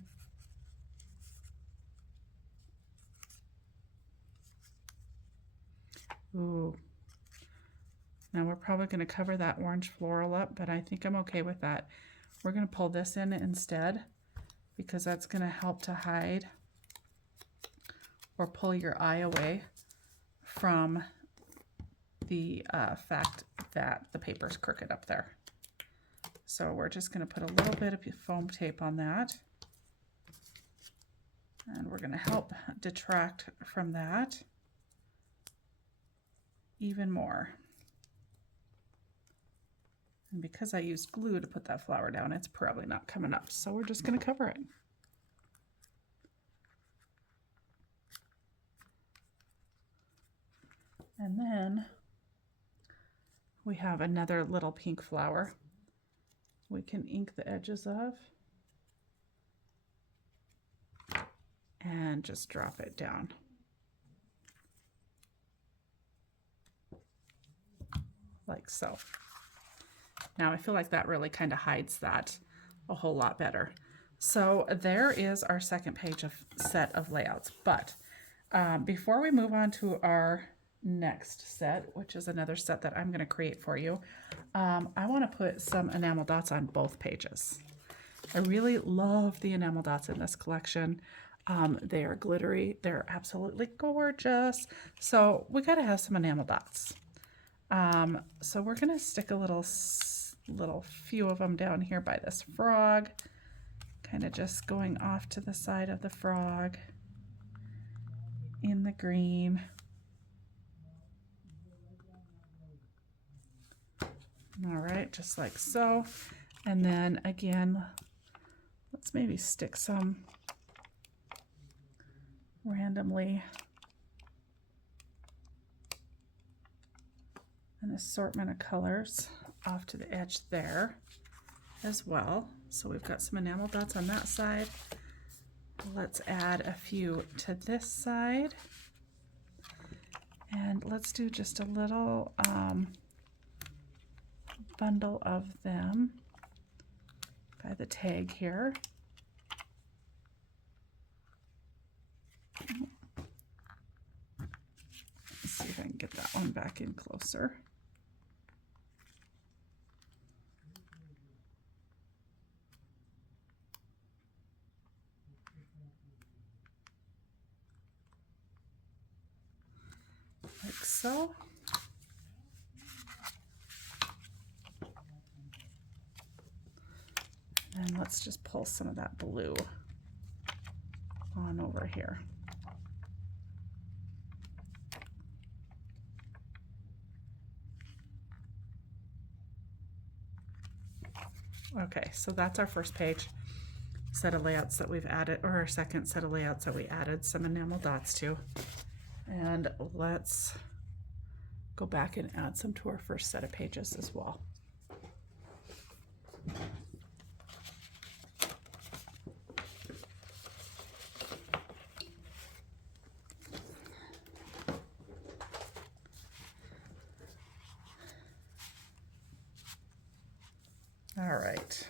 Ooh. Now we're probably going to cover that orange floral up, but I think I'm okay with that. We're going to pull this in instead because that's going to help to hide or pull your eye away from the fact that the paper's crooked up there. So we're just going to put a little bit of foam tape on that. And we're going to help detract from that even more. And because I used glue to put that flower down, it's probably not coming up. So we're just going to cover it. And then we have another little pink flower we can ink the edges of and just drop it down. Like so. Now I feel like that really kind of hides that a whole lot better. So there is our second page of set of layouts. But before we move on to our next set, which is another set that I'm going to create for you, I want to put some enamel dots on both pages. I really love the enamel dots in this collection. They are glittery. They're absolutely gorgeous. So we got to have some enamel dots. So we're going to stick a little few of them down here by this frog, kind of just going off to the side of the frog in the green. All right, just like so. And then again, let's maybe stick some randomly an assortment of colors off to the edge there as well. So we've got some enamel dots on that side. Let's add a few to this side. And let's do just a little bundle of them by the tag here. Let's see if I can get that one back in closer. Like so. And let's just pull some of that blue on over here. Okay, so that's our first page set of layouts that we've added, or our second set of layouts that we added some enamel dots to. And let's go back and add some to our first set of pages as well. All right.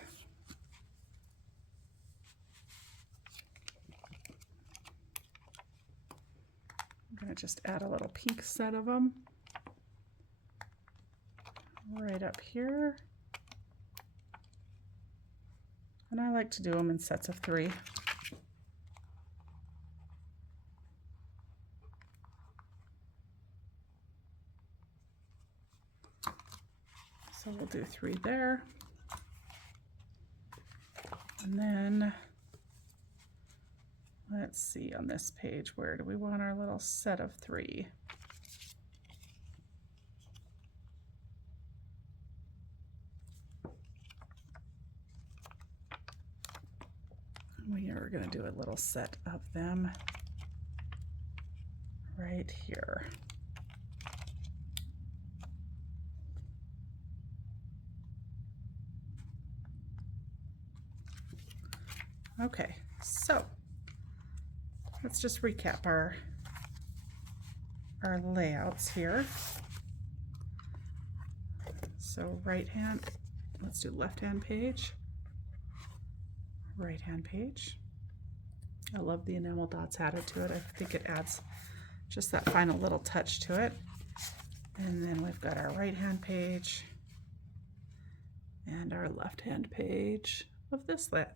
I'm going to just add a little pink set of them right up here. And I like to do them in sets of 3. So we'll do 3 there. And then let's see on this page, where do we want our little set of 3? We are going to do a little set of them right here. Okay, so let's just recap our layouts here. So right hand, let's do left hand page, right hand page. I love the enamel dots added to it. I think it adds just that final little touch to it. And then we've got our right hand page and our left hand page of this lit.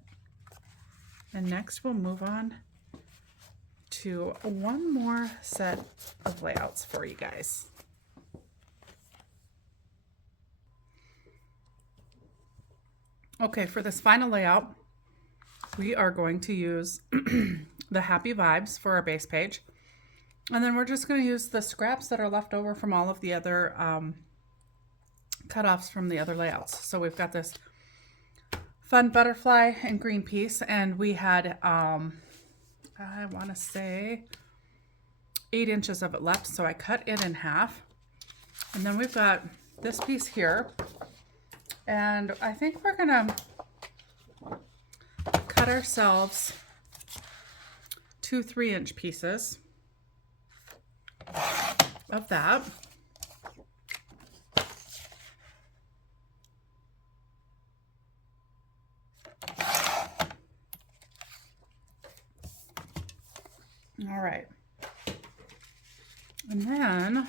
And next we'll move on to one more set of layouts for you guys. Okay, for this final layout, we are going to use the Happy Vibes for our base page. And then we're just going to use the scraps that are left over from all of the other cutoffs from the other layouts. So we've got this fun butterfly and green piece, and we had I want to say 8 inches of it left, so I cut it in half. And then we've got this piece here, and I think we're gonna cut ourselves 2 3-inch pieces of that. All right, and then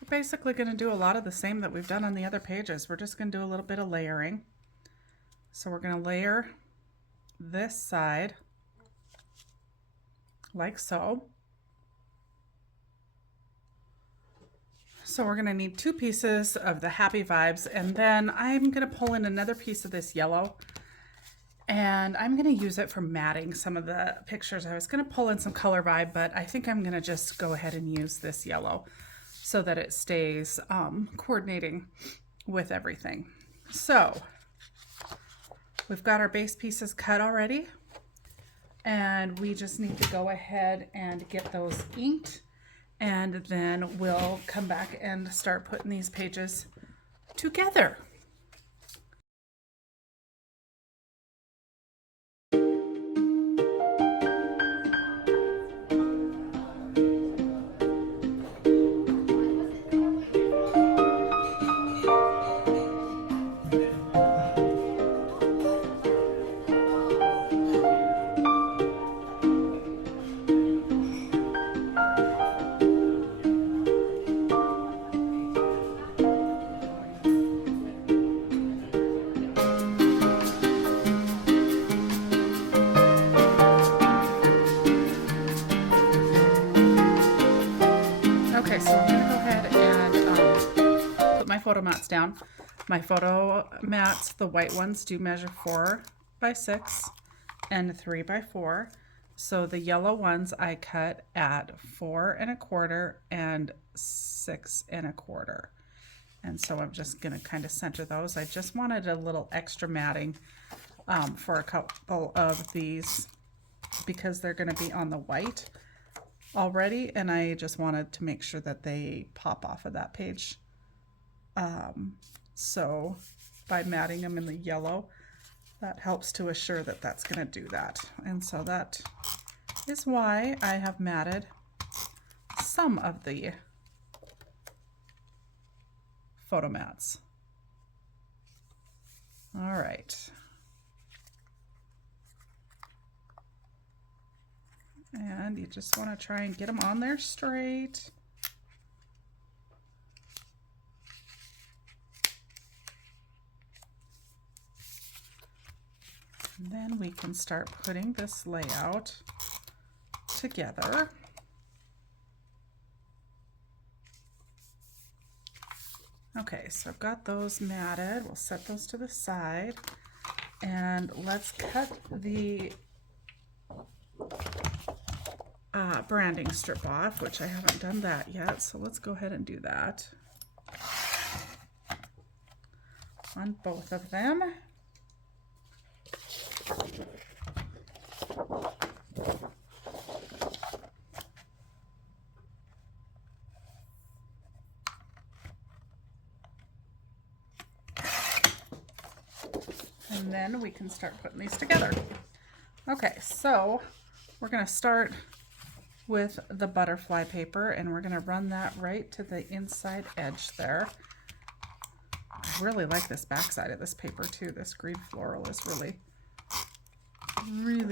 we're basically going to do a lot of the same that we've done on the other pages. We're just going to do a little bit of layering. So we're going to layer this side like so. So we're going to need 2 pieces of the Happy Vibes, and then I'm going to pull in another piece of this yellow. And I'm going to use it for matting some of the pictures. I was going to pull in some color vibe, but I think I'm going to just go ahead and use this yellow so that it stays coordinating with everything. So we've got our base pieces cut already, and we just need to go ahead and get those inked and then we'll come back and start putting these pages together. Okay, so I'm gonna go ahead and put my photo mats down. My photo mats, the white ones, do measure 4 by 6 and 3 by 4. So the yellow ones I cut at 4 1/4 and 6 1/4. And so I'm just gonna kind of center those. I just wanted a little extra matting for a couple of these because they're gonna be on the white already, and I just wanted to make sure that they pop off of that page. So by matting them in the yellow, that helps to assure that that's going to do that. And so that is why I have matted some of the photo mats. All right. And you just want to try and get them on there straight. And then we can start putting this layout together. Okay, so I've got those matted. We'll set those to the side. And let's cut the branding strip off, which I haven't done that yet. So let's go ahead and do that on both of them. And then we can start putting these together. Okay, so we're going to start with the butterfly paper, and we're going to run that right to the inside edge there. I really like this backside of this paper too. This green floral is really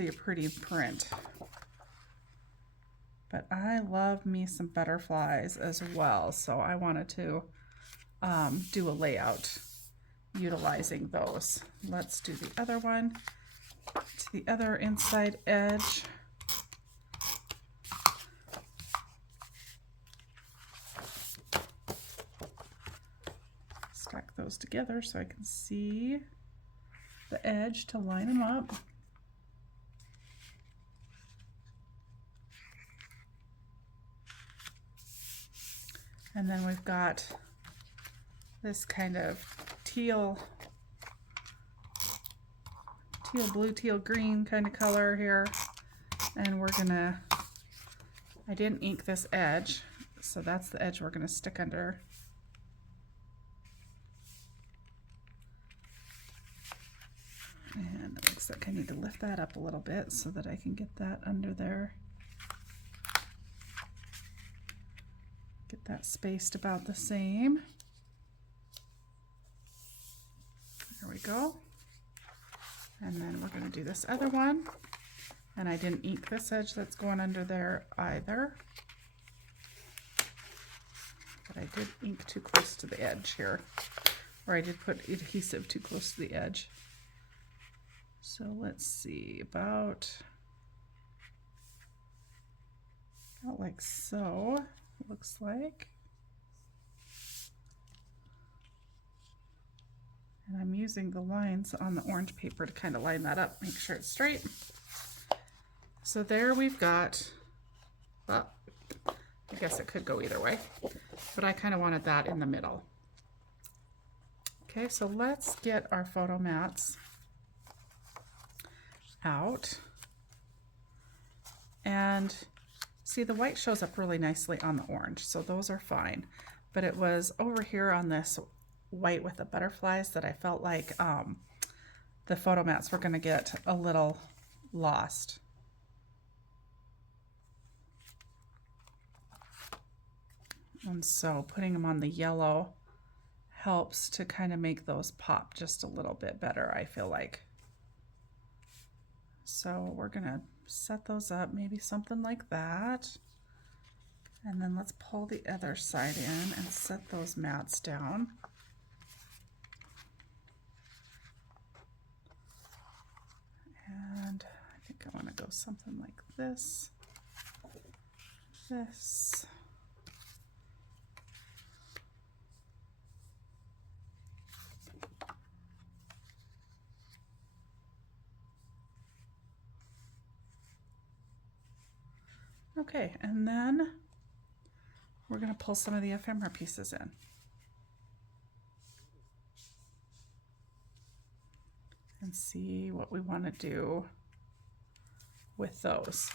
a pretty print. But I love me some butterflies as well, so I wanted to do a layout utilizing those. Let's do the other one to the other inside edge. Stack those together so I can see the edge to line them up. And then we've got this kind of teal blue, teal green kind of color here. And we're gonna, I didn't ink this edge, so that's the edge we're gonna stick under. And it looks like I need to lift that up a little bit so that I can get that under there. Get that spaced about the same. There we go. And then we're going to do this other one. And I didn't ink this edge that's going under there either. But I did ink too close to the edge here. Or I did put adhesive too close to the edge. So let's see, about like so, looks like. And I'm using the lines on the orange paper to kind of line that up, make sure it's straight. So there we've got, well, I guess it could go either way, but I kind of wanted that in the middle. Okay, so let's get our photo mats out. And See, the white shows up really nicely on the orange, so those are fine. But it was over here on this white with the butterflies that I felt like the photo mats were going to get a little lost. And so putting them on the yellow helps to kind of make those pop just a little bit better, I feel like. So we're going to set those up, maybe something like that. And then let's pull the other side in and set those mats down. And I think I want to go something like this. This. Okay, and then we're going to pull some of the ephemera pieces in. And see what we want to do with those.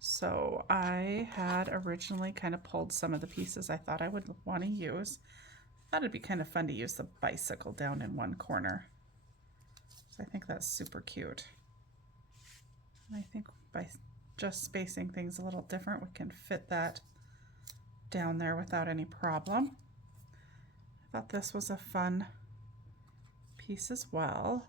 So I had originally kind of pulled some of the pieces I thought I would want to use. I thought it'd be kind of fun to use the bicycle down in one corner. So I think that's super cute. And I think by just spacing things a little different, we can fit that down there without any problem. I thought this was a fun piece as well.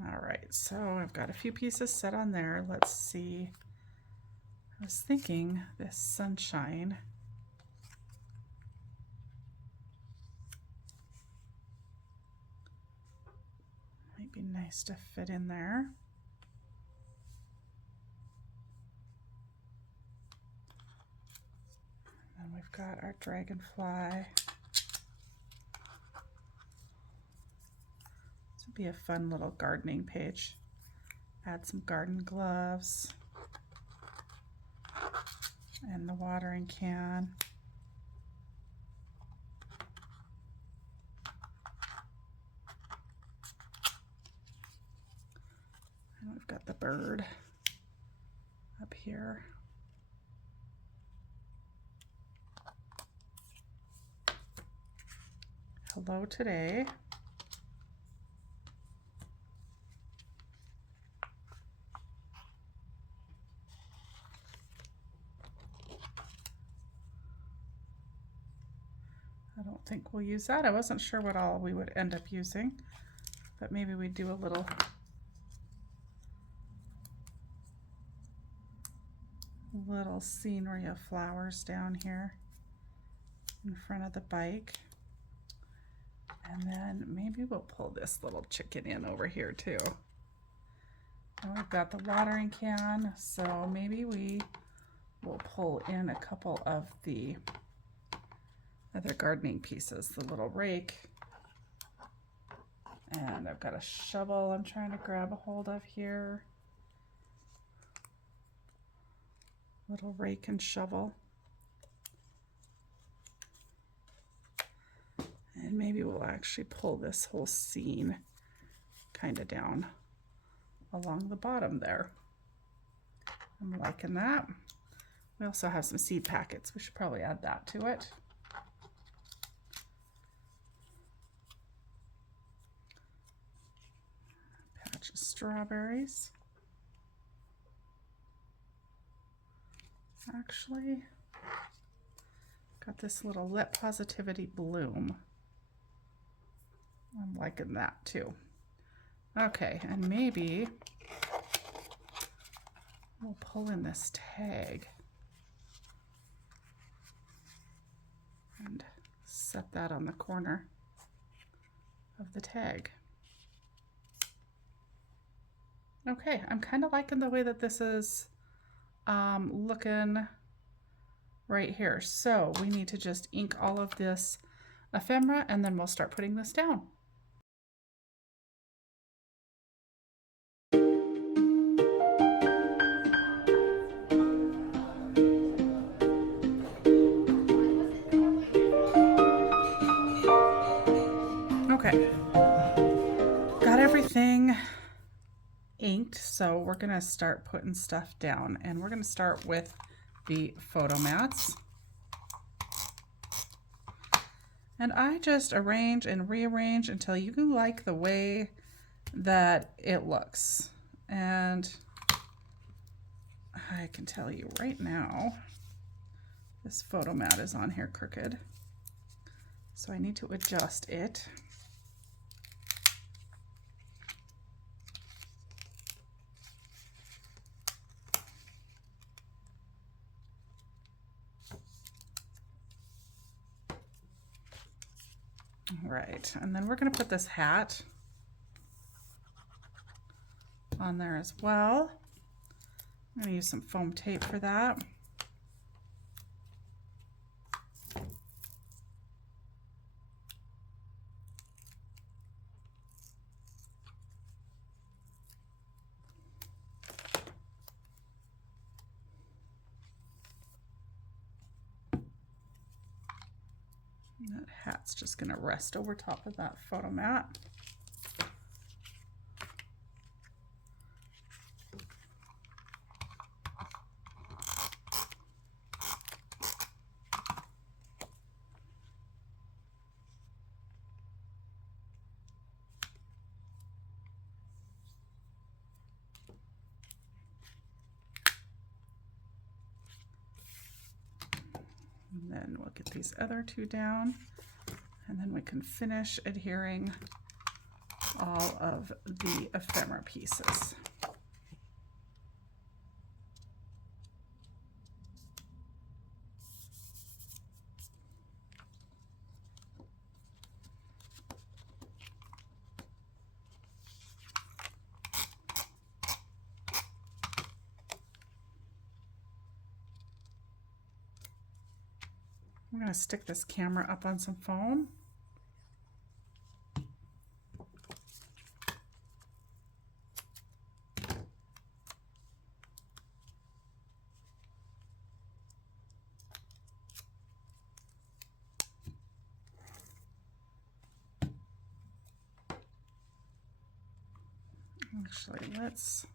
All right, so I've got a few pieces set on there. Let's see. I was thinking this sunshine might be nice to fit in there. And we've got our dragonfly. Be a fun little gardening page. Add some garden gloves and the watering can. And we've got the bird up here. Hello today. I don't think we'll use that. I wasn't sure what all we would end up using, but maybe we'd do a little scenery of flowers down here in front of the bike. And then maybe we'll pull this little chicken in over here too. And we've got the watering can, so maybe we will pull in a couple of the other gardening pieces, the little rake, and I've got a shovel I'm trying to grab a hold of here. Little rake and shovel. And maybe we'll actually pull this whole scene kind of down along the bottom there. I'm liking that. We also have some seed packets. We should probably add that to it. Patch of strawberries. Actually, got this little Let Positivity Bloom. I'm liking that too. Okay, and maybe we'll pull in this tag and set that on the corner of the tag. Okay, I'm kind of liking the way that this is looking right here. So we need to just ink all of this ephemera and then we'll start putting this down. Okay, got everything inked, so we're gonna start putting stuff down, and we're gonna start with the photo mats. And I just arrange and rearrange until you like the way that it looks. And I can tell you right now, this photo mat is on here crooked, so I need to adjust it. All right, and then we're going to put this hat on there as well. I'm going to use some foam tape for that. And that hat's just going to rest over top of that photo mat. And then we'll get these other two down, and then we can finish adhering all of the ephemera pieces. I'm going to stick this camera up on some foam. Actually, let's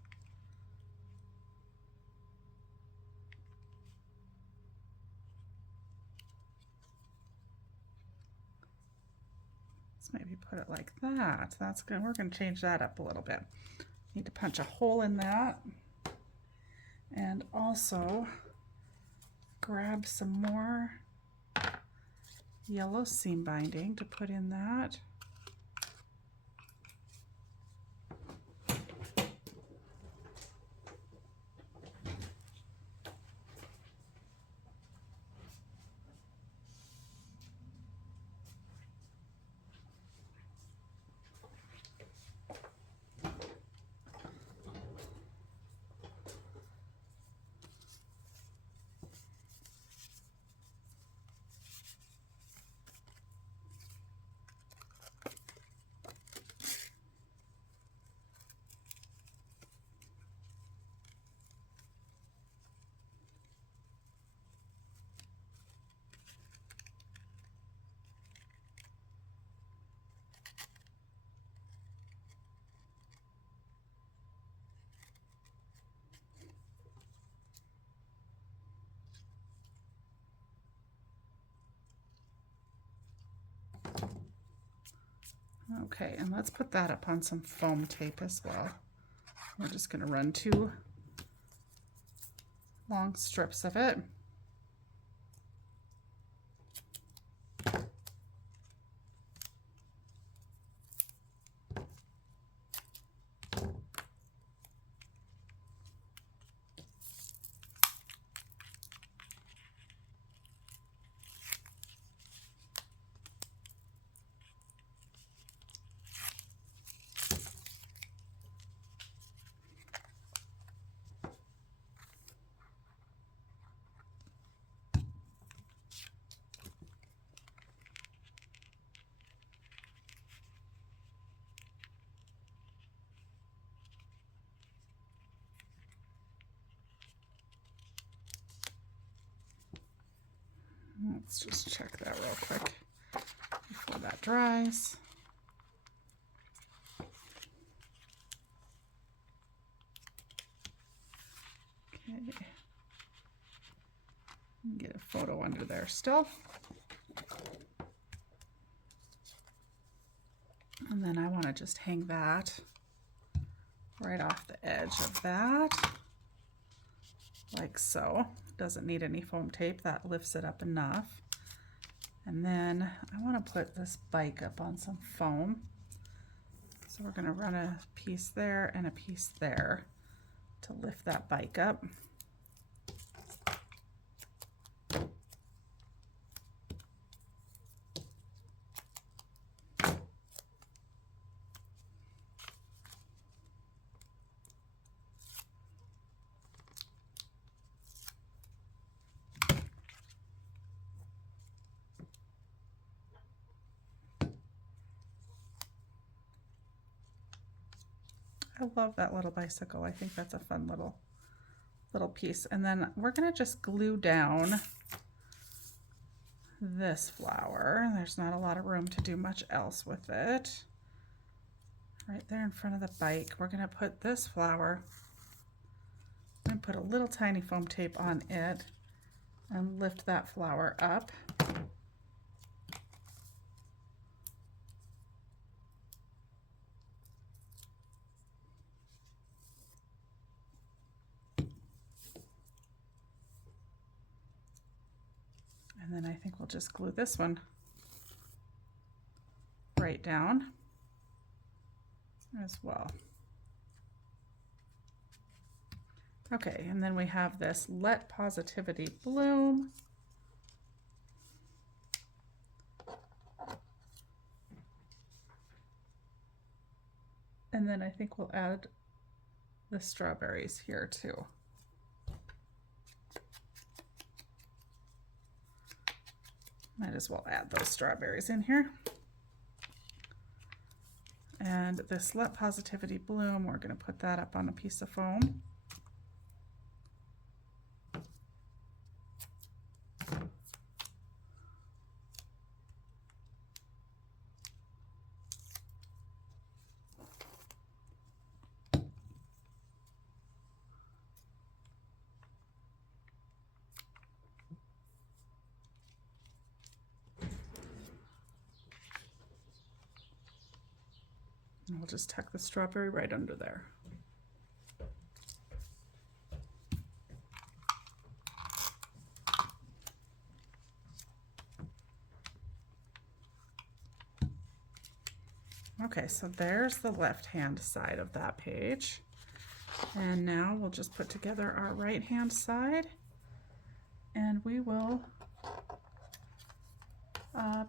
maybe put it like that. That's good. We're going to change that up a little bit. Need to punch a hole in that, and also grab some more yellow seam binding to put in that. Okay, and let's put that up on some foam tape as well. We're just going to run 2 long strips of it. Let's just check that real quick before that dries. Get a photo under there still. And then I want to just hang that right off the edge of that, like so. Doesn't need any foam tape, that lifts it up enough. And then I want to put this bike up on some foam. So we're going to run a piece there and a piece there to lift that bike up. I love that little bicycle. I think that's a fun little piece. And then we're going to just glue down this flower. There's not a lot of room to do much else with it. Right there in front of the bike, we're going to put this flower and put a little tiny foam tape on it and lift that flower up. And then I think we'll just glue this one right down as well. Okay, and then we have this Let Positivity Bloom. And then I think we'll add the strawberries here too. Might as well add those strawberries in here. And this Let Positivity Bloom, we're going to put that up on a piece of foam. And we'll just tuck the strawberry right under there. Okay, so there's the left-hand side of that page. And now we'll just put together our right-hand side, and we will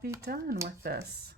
be done with this.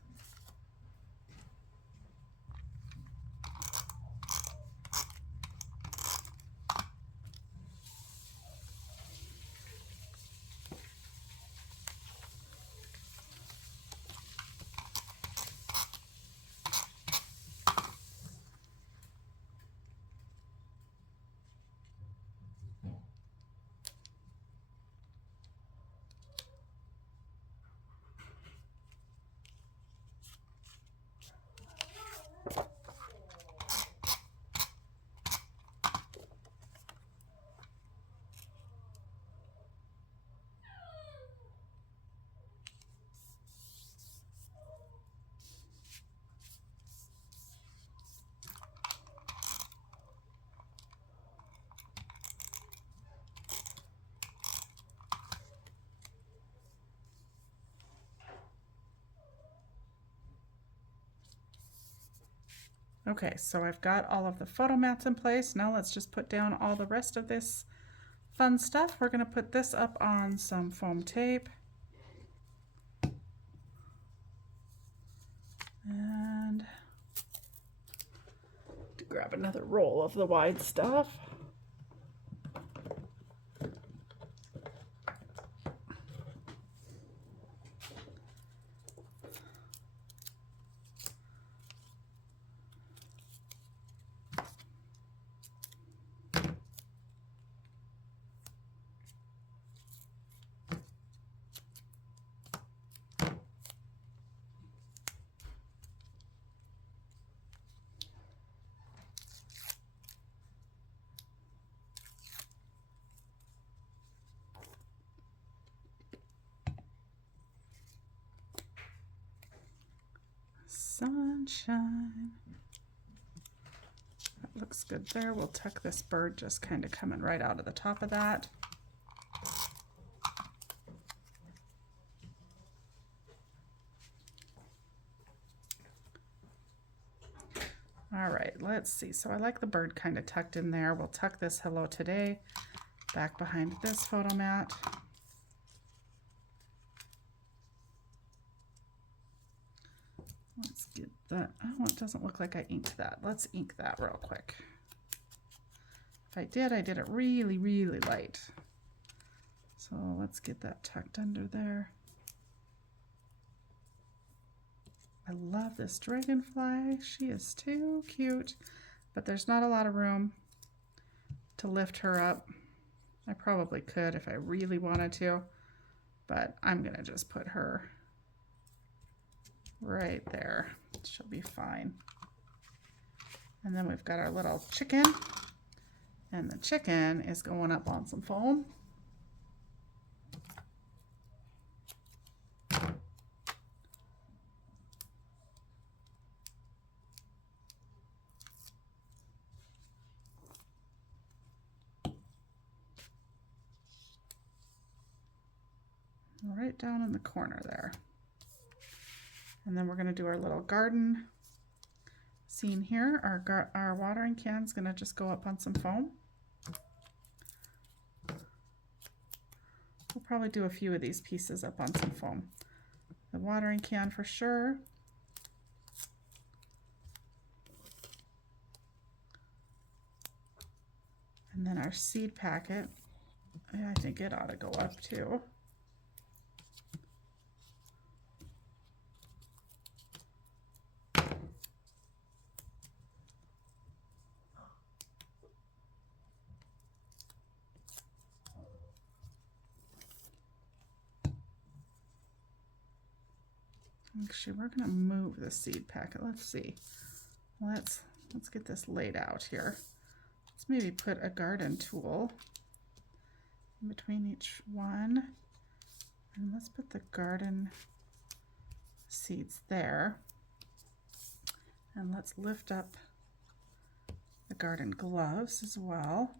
Okay, so I've got all of the photo mats in place. Now let's just put down all the rest of this fun stuff. We're going to put this up on some foam tape. And grab another roll of the wide stuff. sunshine. That looks good there. We'll tuck this bird just kind of coming right out of the top of that. All right, let's see. So I like the bird kind of tucked in there. We'll tuck this hello today back behind this photo mat. Let's get that. Oh, it doesn't look like I inked that. Let's ink that real quick. If I did it really, really light. So let's get that tucked under there. I love this dragonfly. She is too cute, but there's not a lot of room to lift her up. I probably could if I really wanted to, but I'm gonna just put her right there. She'll be fine. And then we've got our little chicken, and the chicken is going up on some foam. Right down in the corner there. And then we're going to do our little garden scene here. Our watering can is going to just go up on some foam. We'll probably do a few of these pieces up on some foam. The watering can for sure. And then our seed packet, I think it ought to go up too. Actually, we're going to move the seed packet. Let's see. Let's get this laid out here. Let's maybe put a garden tool in between each one. And let's put the garden seeds there. And let's lift up the garden gloves as well.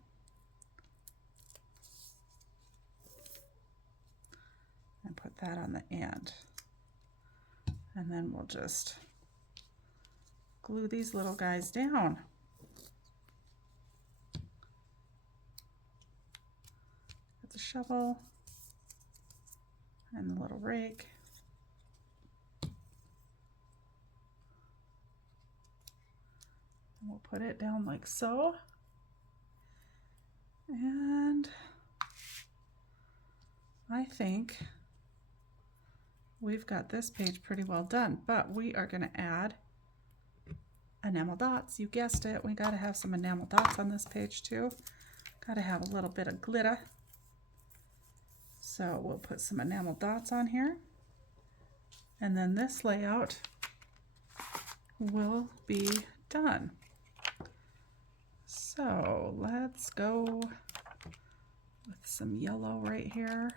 And put that on the end. And then we'll just glue these little guys down. Get the shovel and the little rake. And we'll put it down like so. And I think we've got this page pretty well done, but we are going to add enamel dots. You guessed it, we got to have some enamel dots on this page too. Got to have a little bit of glitter. So we'll put some enamel dots on here. And then this layout will be done. So let's go with some yellow right here.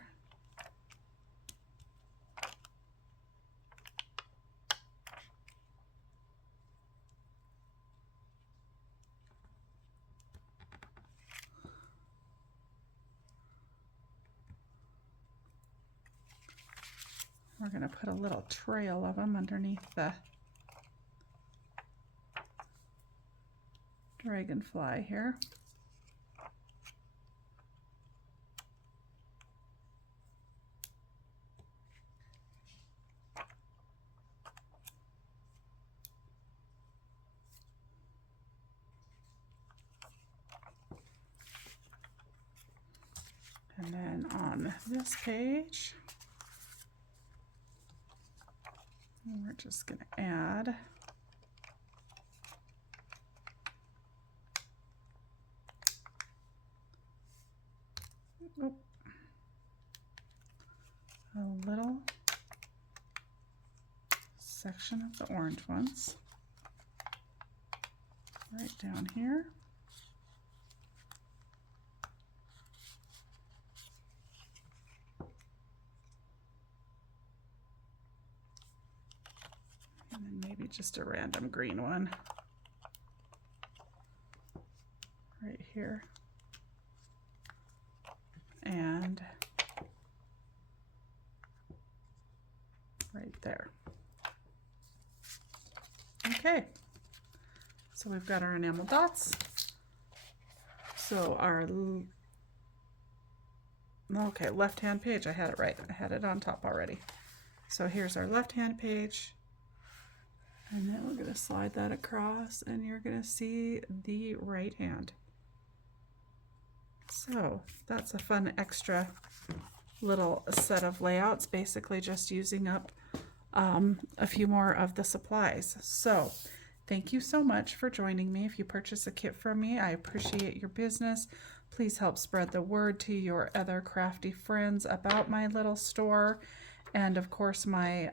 We're going to put a little trail of them underneath the dragonfly here. And then on this page, we're just going to add a little section of the orange ones right down here. And then maybe just a random green one right here. And right there. Okay, so we've got our enamel dots. So our, okay, left-hand page, I had it right. I had it on top already. So here's our left-hand page. And then we're going to slide that across and you're going to see the right hand. So that's a fun extra little set of layouts, basically just using up a few more of the supplies. So thank you so much for joining me. If you purchase a kit from me, I appreciate your business. Please help spread the word to your other crafty friends about my little store, and of course my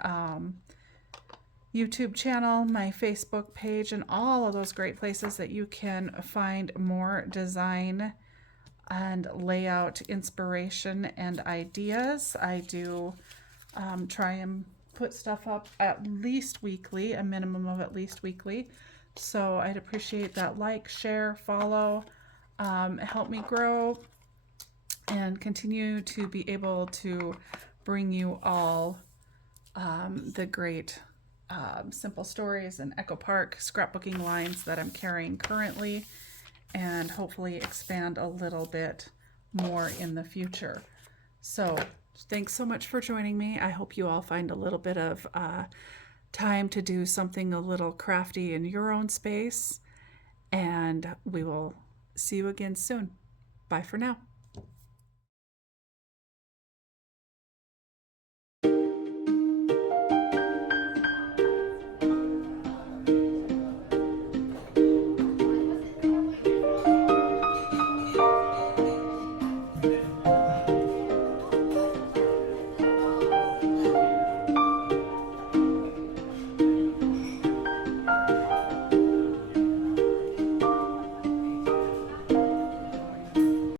YouTube channel, my Facebook page, and all of those great places that you can find more design and layout inspiration and ideas. I do try and put stuff up at least weekly, a minimum of at least weekly. So I'd appreciate that. Like, share, follow, help me grow and continue to be able to bring you all the great simple stories and Echo Park scrapbooking lines that I'm carrying currently, and hopefully expand a little bit more in the future. So thanks so much for joining me. I hope you all find a little bit of time to do something a little crafty in your own space, and we will see you again soon. Bye for now.